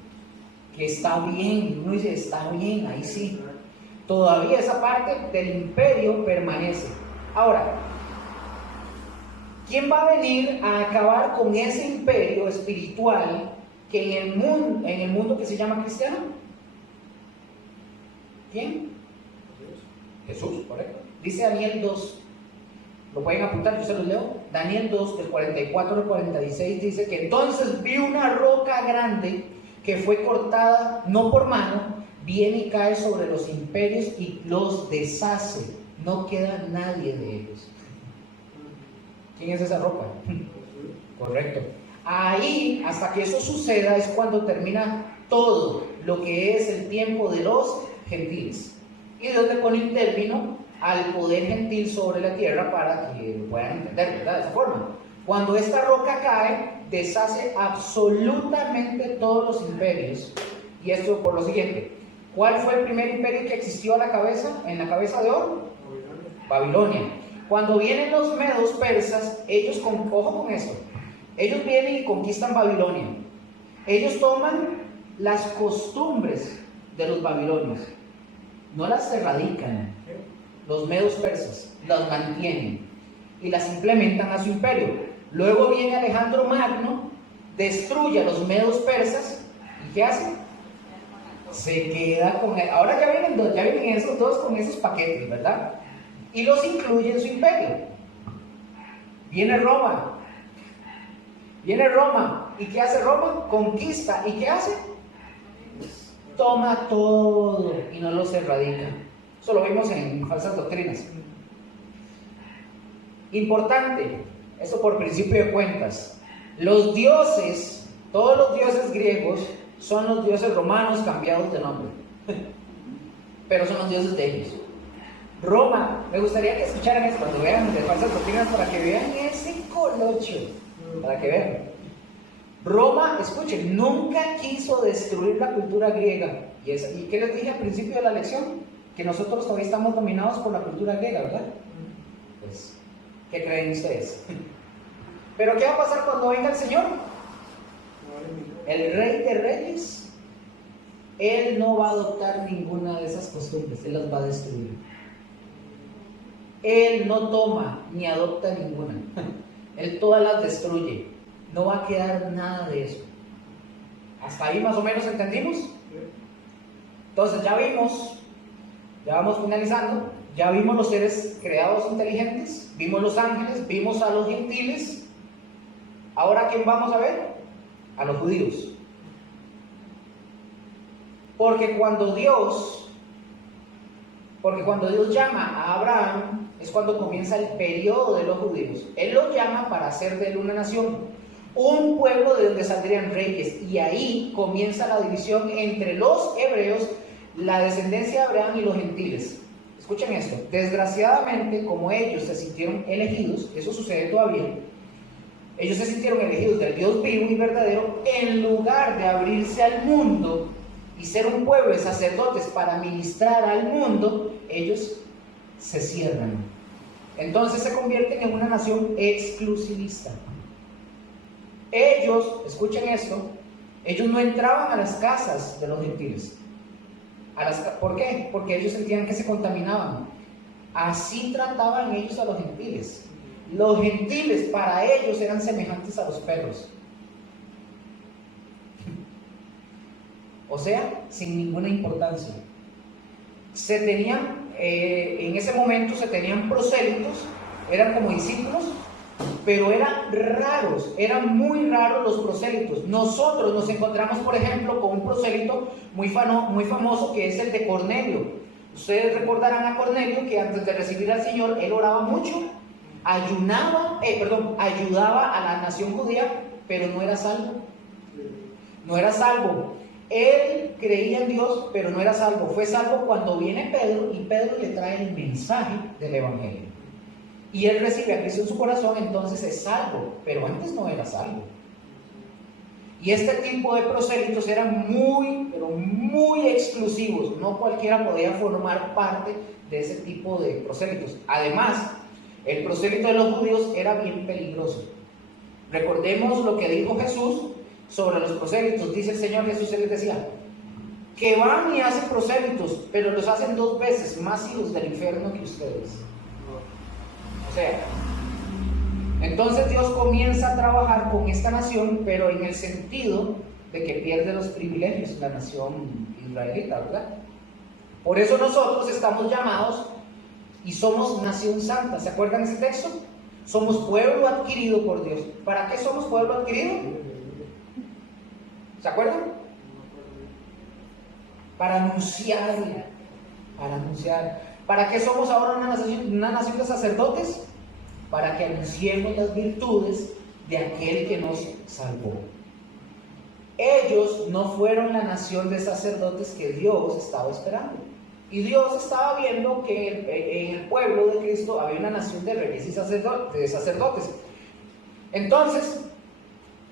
que está bien. Uno dice, está bien, ahí sí. Todavía esa parte del imperio permanece. Ahora, ¿quién va a venir a acabar con ese imperio espiritual que en el mundo que se llama cristiano? ¿Quién? Jesús, correcto. Dice Daniel 2. Lo pueden apuntar, yo se los leo. Daniel 2, del 44 al 46, dice que entonces vi una roca grande que fue cortada, no por mano, viene y cae sobre los imperios y los deshace. No queda nadie de ellos. ¿Quién es esa roca? Correcto. Ahí, hasta que eso suceda, es cuando termina todo lo que es el tiempo de los gentiles. Y Dios le pone un término al poder gentil sobre la tierra para que lo puedan entender, ¿verdad? De esa forma. Cuando esta roca cae, deshace absolutamente todos los imperios. Y esto por lo siguiente. ¿Cuál fue el primer imperio que existió en la cabeza de oro? Babilonia. Cuando vienen los medos persas, ojo con esto, ellos vienen y conquistan Babilonia. Ellos toman las costumbres de los babilonios, no las erradican. Los medos persas las mantienen y las implementan a su imperio. Luego viene Alejandro Magno, destruye a los medos persas y ¿qué hace? Se queda con él. Ahora ya vienen esos dos con esos paquetes, ¿verdad? Y los incluye en su imperio. Viene Roma, ¿Y qué hace Roma? Conquista. ¿Y qué hace? Toma todo y no los erradica. Eso lo vimos en falsas doctrinas. Importante, esto por principio de cuentas. Los dioses, todos los dioses griegos, son los dioses romanos cambiados de nombre. Pero son los dioses de ellos. Roma, me gustaría que escucharan esto cuando vean de falsas doctrinas para que vean ese colocho. Para que vean. Roma, escuchen, nunca quiso destruir la cultura griega. ¿Y qué les dije al principio de la lección? Que nosotros todavía estamos dominados por la cultura griega, ¿verdad? Pues, ¿qué creen ustedes? Pero ¿qué va a pasar cuando venga el Señor? El Rey de Reyes. Él no va a adoptar ninguna de esas costumbres, Él las va a destruir. Él no toma ni adopta ninguna. Él todas las destruye. No va a quedar nada de eso. ¿Hasta ahí más o menos entendimos? Entonces ya vimos, ya vamos finalizando, ya vimos los seres creados inteligentes, vimos los ángeles, vimos a los gentiles. Ahora ¿a quién vamos a ver? A los judíos. Porque cuando Dios llama a Abraham, es cuando comienza el periodo de los judíos. Él los llama para hacer de él una nación, un pueblo de donde saldrían reyes, y ahí comienza la división entre los hebreos, la descendencia de Abraham, y los gentiles. Escuchen esto, desgraciadamente, como ellos se sintieron elegidos, eso sucede todavía, ellos se sintieron elegidos del Dios vivo y verdadero, en lugar de abrirse al mundo y ser un pueblo de sacerdotes para ministrar al mundo, ellos se cierran. Entonces se convierten en una nación exclusivista. Ellos, escuchen esto, ellos no entraban a las casas de los gentiles. ¿Por qué? Porque ellos sentían que se contaminaban. Así trataban ellos a los gentiles. Los gentiles para ellos eran semejantes a los perros. O sea, sin ninguna importancia. En ese momento se tenían prosélitos, eran como discípulos, pero eran raros, eran muy raros los prosélitos. Nosotros nos encontramos, por ejemplo, con un prosélito muy famoso, que es el de Cornelio. Ustedes recordarán a Cornelio que antes de recibir al Señor, él oraba mucho, ayudaba a la nación judía, pero no era salvo. No era salvo. Él creía en Dios, pero no era salvo. Fue salvo cuando viene Pedro, y Pedro le trae el mensaje del Evangelio. Y él recibe a Cristo en su corazón, entonces es salvo, pero antes no era salvo. Y este tipo de prosélitos eran pero muy exclusivos. No cualquiera podía formar parte de ese tipo de prosélitos. Además, el prosélito de los judíos era bien peligroso. Recordemos lo que dijo Jesús sobre los prosélitos. Dice el Señor Jesús, Él les decía, que van y hacen prosélitos, pero los hacen 2 veces más hijos del infierno que ustedes. O sea, entonces Dios comienza a trabajar con esta nación, pero en el sentido de que pierde los privilegios, la nación israelita, ¿verdad? Por eso nosotros estamos llamados y somos nación santa. ¿Se acuerdan de ese texto? Somos pueblo adquirido por Dios. ¿Para qué somos pueblo adquirido? ¿Se acuerdan? Para anunciar. ¿Para qué somos ahora una nación de sacerdotes? Para que anunciemos las virtudes de aquel que nos salvó. Ellos no fueron la nación de sacerdotes que Dios estaba esperando. Y Dios estaba viendo que en el pueblo de Cristo había una nación de reyes y sacerdotes. Entonces,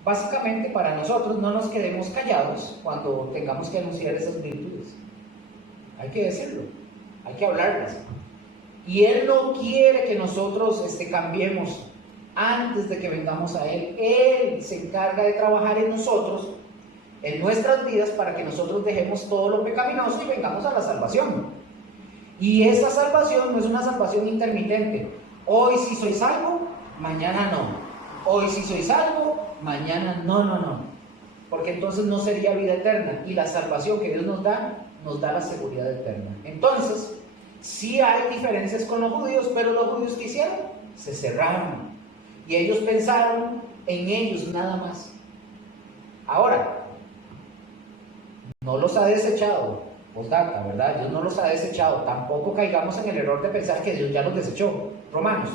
básicamente para nosotros no nos quedemos callados cuando tengamos que anunciar esas virtudes. Hay que decirlo, hay que hablarlas. Y Él no quiere que nosotros cambiemos antes de que vengamos a Él. Él se encarga de trabajar en nosotros, en nuestras vidas, para que nosotros dejemos todo lo pecaminoso y vengamos a la salvación. Y esa salvación no es una salvación intermitente. Hoy sí soy salvo, mañana no. Hoy sí soy salvo, mañana no. Porque entonces no sería vida eterna. Y la salvación que Dios nos da la seguridad eterna. Entonces, sí hay diferencias con los judíos, pero los judíos ¿qué hicieron? Se cerraron. Y ellos pensaron en ellos nada más. Ahora, no los ha desechado, postdata, ¿verdad? Dios no los ha desechado. Tampoco caigamos en el error de pensar que Dios ya los desechó. Romanos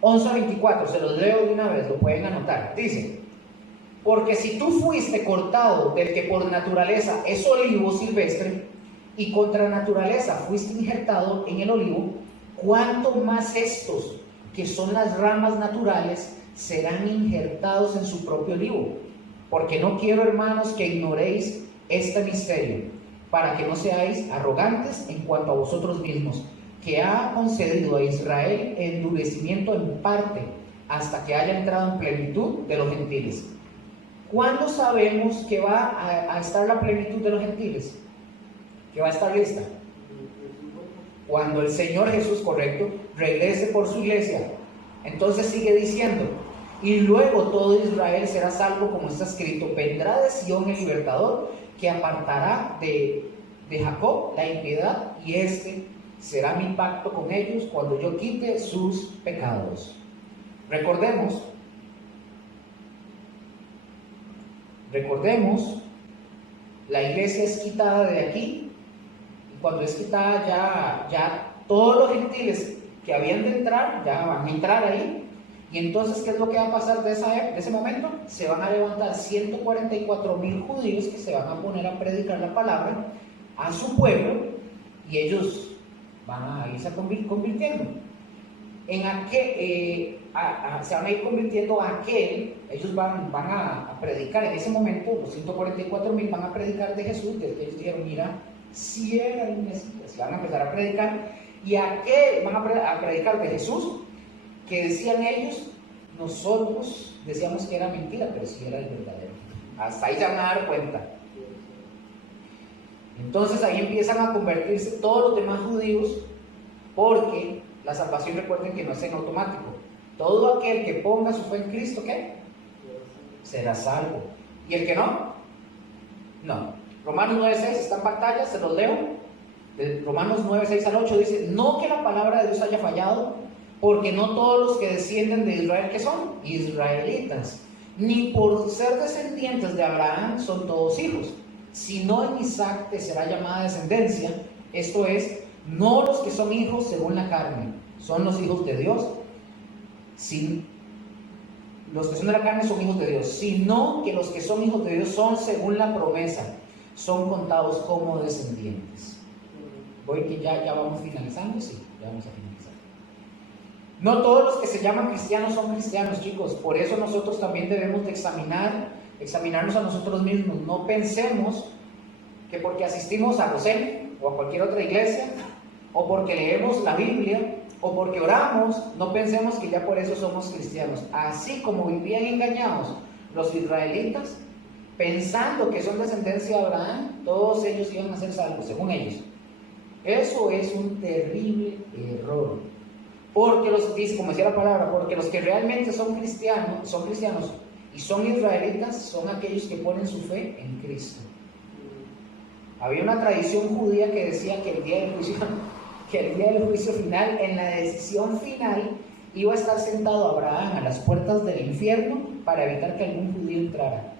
11:24, se los leo de una vez, lo pueden anotar. Dice: porque si tú fuiste cortado del que por naturaleza es olivo silvestre, y contra naturaleza fuiste injertado en el olivo, ¿cuánto más estos, que son las ramas naturales, serán injertados en su propio olivo? Porque no quiero, hermanos, que ignoréis este misterio, para que no seáis arrogantes en cuanto a vosotros mismos, que ha concedido a Israel endurecimiento en parte, hasta que haya entrado en plenitud de los gentiles. ¿Cuándo sabemos que va a estar la plenitud de los gentiles? Que va a estar lista. Cuando el Señor Jesús, correcto, regrese por su iglesia. Entonces sigue diciendo: y luego todo Israel será salvo, como está escrito: vendrá de Sión el libertador, que apartará de Jacob la impiedad, y este será mi pacto con ellos cuando yo quite sus pecados. Recordemos, la iglesia es quitada de aquí, y cuando es quitada ya todos los gentiles que habían de entrar, ya van a entrar ahí. Y entonces, ¿qué es lo que va a pasar de ese momento? Se van a levantar 144,000 judíos que se van a poner a predicar la palabra a su pueblo, y ellos van a irse convirtiendo. Se van a ir convirtiendo a aquel, ellos van a predicar en ese momento, los 144,000 van a predicar de Jesús, desde que ellos dijeron: mira, si era el Mesías, van a empezar a predicar, y a qué van a predicar de Jesús, que decían ellos: nosotros decíamos que era mentira, pero sí era el verdadero. Hasta ahí ya van a dar cuenta. Entonces ahí empiezan a convertirse todos los demás judíos, porque la salvación, recuerden que no es en automático. Todo aquel que ponga su fe en Cristo, ¿qué? Será salvo. ¿Y el que no? No. Romanos 9:6 está en pantalla, se los leo. De Romanos 9:6 al 8 dice: no que la palabra de Dios haya fallado, porque no todos los que descienden de Israel, ¿qué son? Israelitas. Ni por ser descendientes de Abraham son todos hijos, sino en Isaac te será llamada descendencia. Esto es, no los que son hijos según la carne son los hijos de Dios, los que son de la carne son hijos de Dios, sino que los que son hijos de Dios son según la promesa, son contados como descendientes. Voy que ya vamos finalizando, sí, ya vamos a finalizar. No todos los que se llaman cristianos son cristianos, chicos. Por eso nosotros también debemos de examinarnos a nosotros mismos. No pensemos que porque asistimos a Rosén o a cualquier otra iglesia, o porque leemos la Biblia, o porque oramos, no pensemos que ya por eso somos cristianos. Así como vivían engañados los israelitas, pensando que son descendencia de Abraham, todos ellos iban a ser salvos, según ellos. Eso es un terrible error. Porque dice, como decía la palabra, porque los que realmente son cristianos y son israelitas, son aquellos que ponen su fe en Cristo. Había una tradición judía que decía que el día del juicio final, en la decisión final, iba a estar sentado Abraham a las puertas del infierno para evitar que algún judío entrara.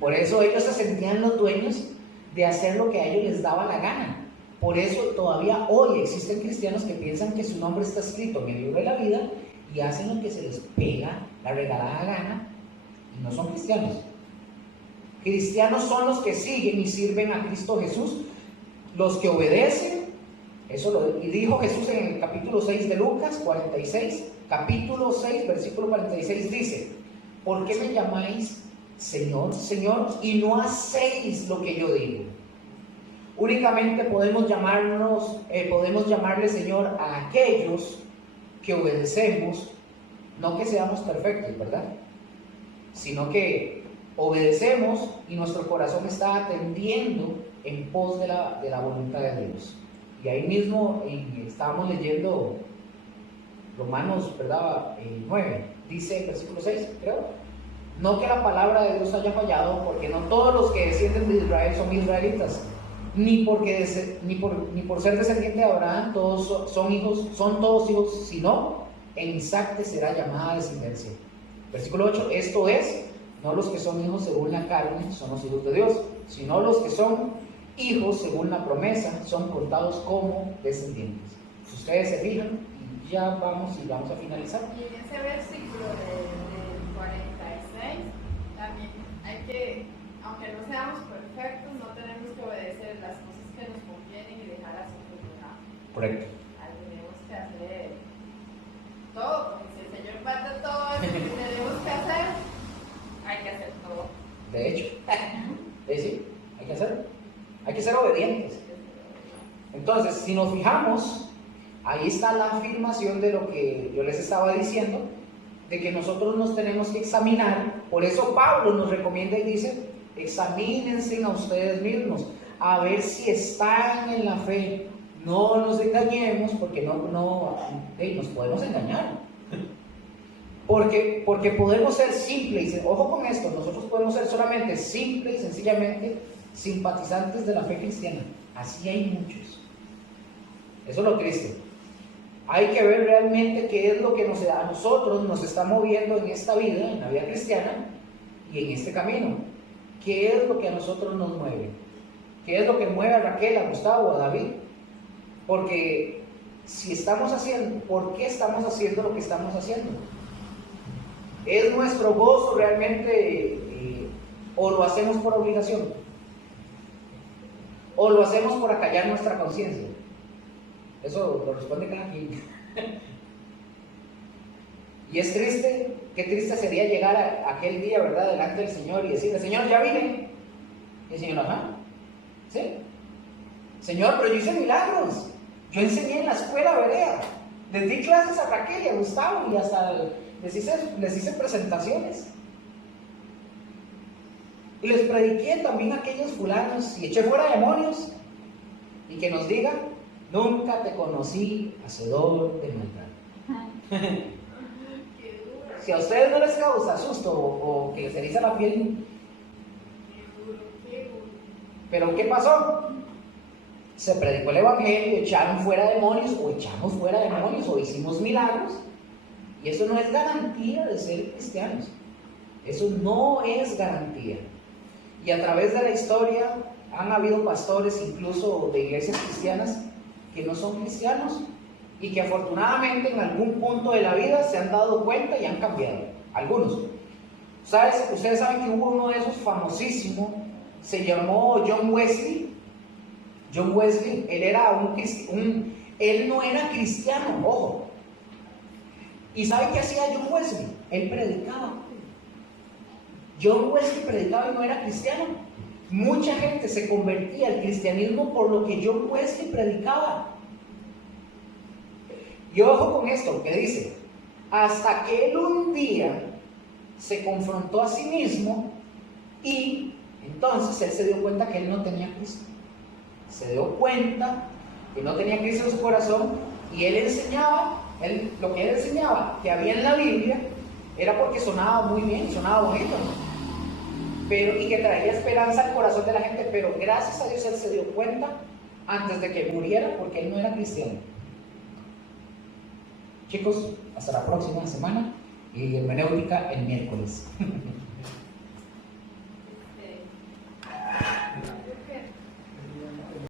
Por eso ellos se sentían los dueños de hacer lo que a ellos les daba la gana. Por eso todavía hoy existen cristianos que piensan que su nombre está escrito en el libro de la vida y hacen lo que se les pega la regalada gana, y no son cristianos. Cristianos son los que siguen y sirven a Cristo Jesús, los que obedecen. Y dijo Jesús en el capítulo 6 de Lucas 46, capítulo 6, versículo 46, dice: ¿por qué me llamáis Señor, Señor, y no hacéis lo que yo digo? Únicamente podemos llamarle Señor a aquellos que obedecemos, no que seamos perfectos, ¿verdad? Sino que obedecemos y nuestro corazón está atendiendo en pos de la voluntad de Dios. Y ahí mismo estábamos leyendo Romanos, ¿verdad? 9, dice versículo 6, creo: no que la palabra de Dios haya fallado, porque no todos los que descienden de Israel son israelitas, ni por ser descendiente de Abraham todos son todos hijos, sino en Isaac te será llamada descendencia. Versículo 8, esto es, no los que son hijos según la carne son los hijos de Dios, sino los que son hijos según la promesa son contados como descendientes. Si ustedes se fijan, y ya vamos a finalizar. Y en ese versículo del 46, también hay que, aunque no seamos perfectos, no tenemos que obedecer las cosas que nos convienen y dejar a sus pecados. Correcto. Tenemos que hacer todo, porque si el Señor manda todo eso que tenemos que hacer, hay que hacer todo. De hecho, sí, hay que hacerlo. Hay que ser obedientes. Entonces, si nos fijamos, ahí está la afirmación de lo que yo les estaba diciendo, de que nosotros nos tenemos que examinar. Por eso Pablo nos recomienda y dice, examínense a ustedes mismos, a ver si están en la fe. No nos engañemos, porque nos podemos engañar. Porque podemos ser simples, ojo con esto, nosotros podemos ser solamente simples y sencillamente simpatizantes de la fe cristiana. Así hay muchos. Eso es lo triste. Hay que ver realmente qué es lo que a nosotros nos está moviendo en esta vida, en la vida cristiana y en este camino. ¿Qué es lo que a nosotros nos mueve? ¿Qué es lo que mueve a Raquel, a Gustavo, a David? Porque si estamos haciendo, ¿por qué estamos haciendo lo que estamos haciendo? ¿Es nuestro gozo realmente o lo hacemos por obligación? ¿O lo hacemos por acallar nuestra conciencia? Eso lo responde cada quien. Y es triste, qué triste sería llegar a aquel día, ¿verdad?, delante del Señor y decirle, Señor, ya vine. Y el Señor, ajá, ¿sí? Señor, pero yo hice milagros. Yo enseñé en la escuela berea. Les di clases a Raquel y a Gustavo y hasta les hice presentaciones. Y les prediqué también a aquellos fulanos y eché fuera demonios. Y que nos diga, nunca te conocí, hacedor de maldad. Si a ustedes no les causa susto o que les eriza la piel, pero ¿qué pasó? Se predicó el evangelio, echaron fuera demonios, o echamos fuera demonios, o hicimos milagros, y eso no es garantía de ser cristianos. Eso no es garantía. Y a través de la historia han habido pastores, incluso de iglesias cristianas, que no son cristianos y que afortunadamente en algún punto de la vida se han dado cuenta y han cambiado. Algunos. Ustedes saben que hubo uno de esos famosísimo, se llamó John Wesley. John Wesley, él no era cristiano, ojo. ¿Y sabe qué hacía John Wesley? Él predicaba. John Wesley predicaba y no era cristiano. Mucha gente se convertía al cristianismo por lo que John Wesley predicaba. Y ojo con esto que dice, hasta que él un día se confrontó a sí mismo y entonces él se dio cuenta que él no tenía Cristo. Se dio cuenta que no tenía Cristo en su corazón y él enseñaba, lo que él enseñaba que había en la Biblia era porque sonaba muy bien, sonaba bonito, y que traía esperanza al corazón de la gente, pero gracias a Dios él se dio cuenta antes de que muriera porque él no era cristiano. Chicos, hasta la próxima semana y hermenéutica el miércoles.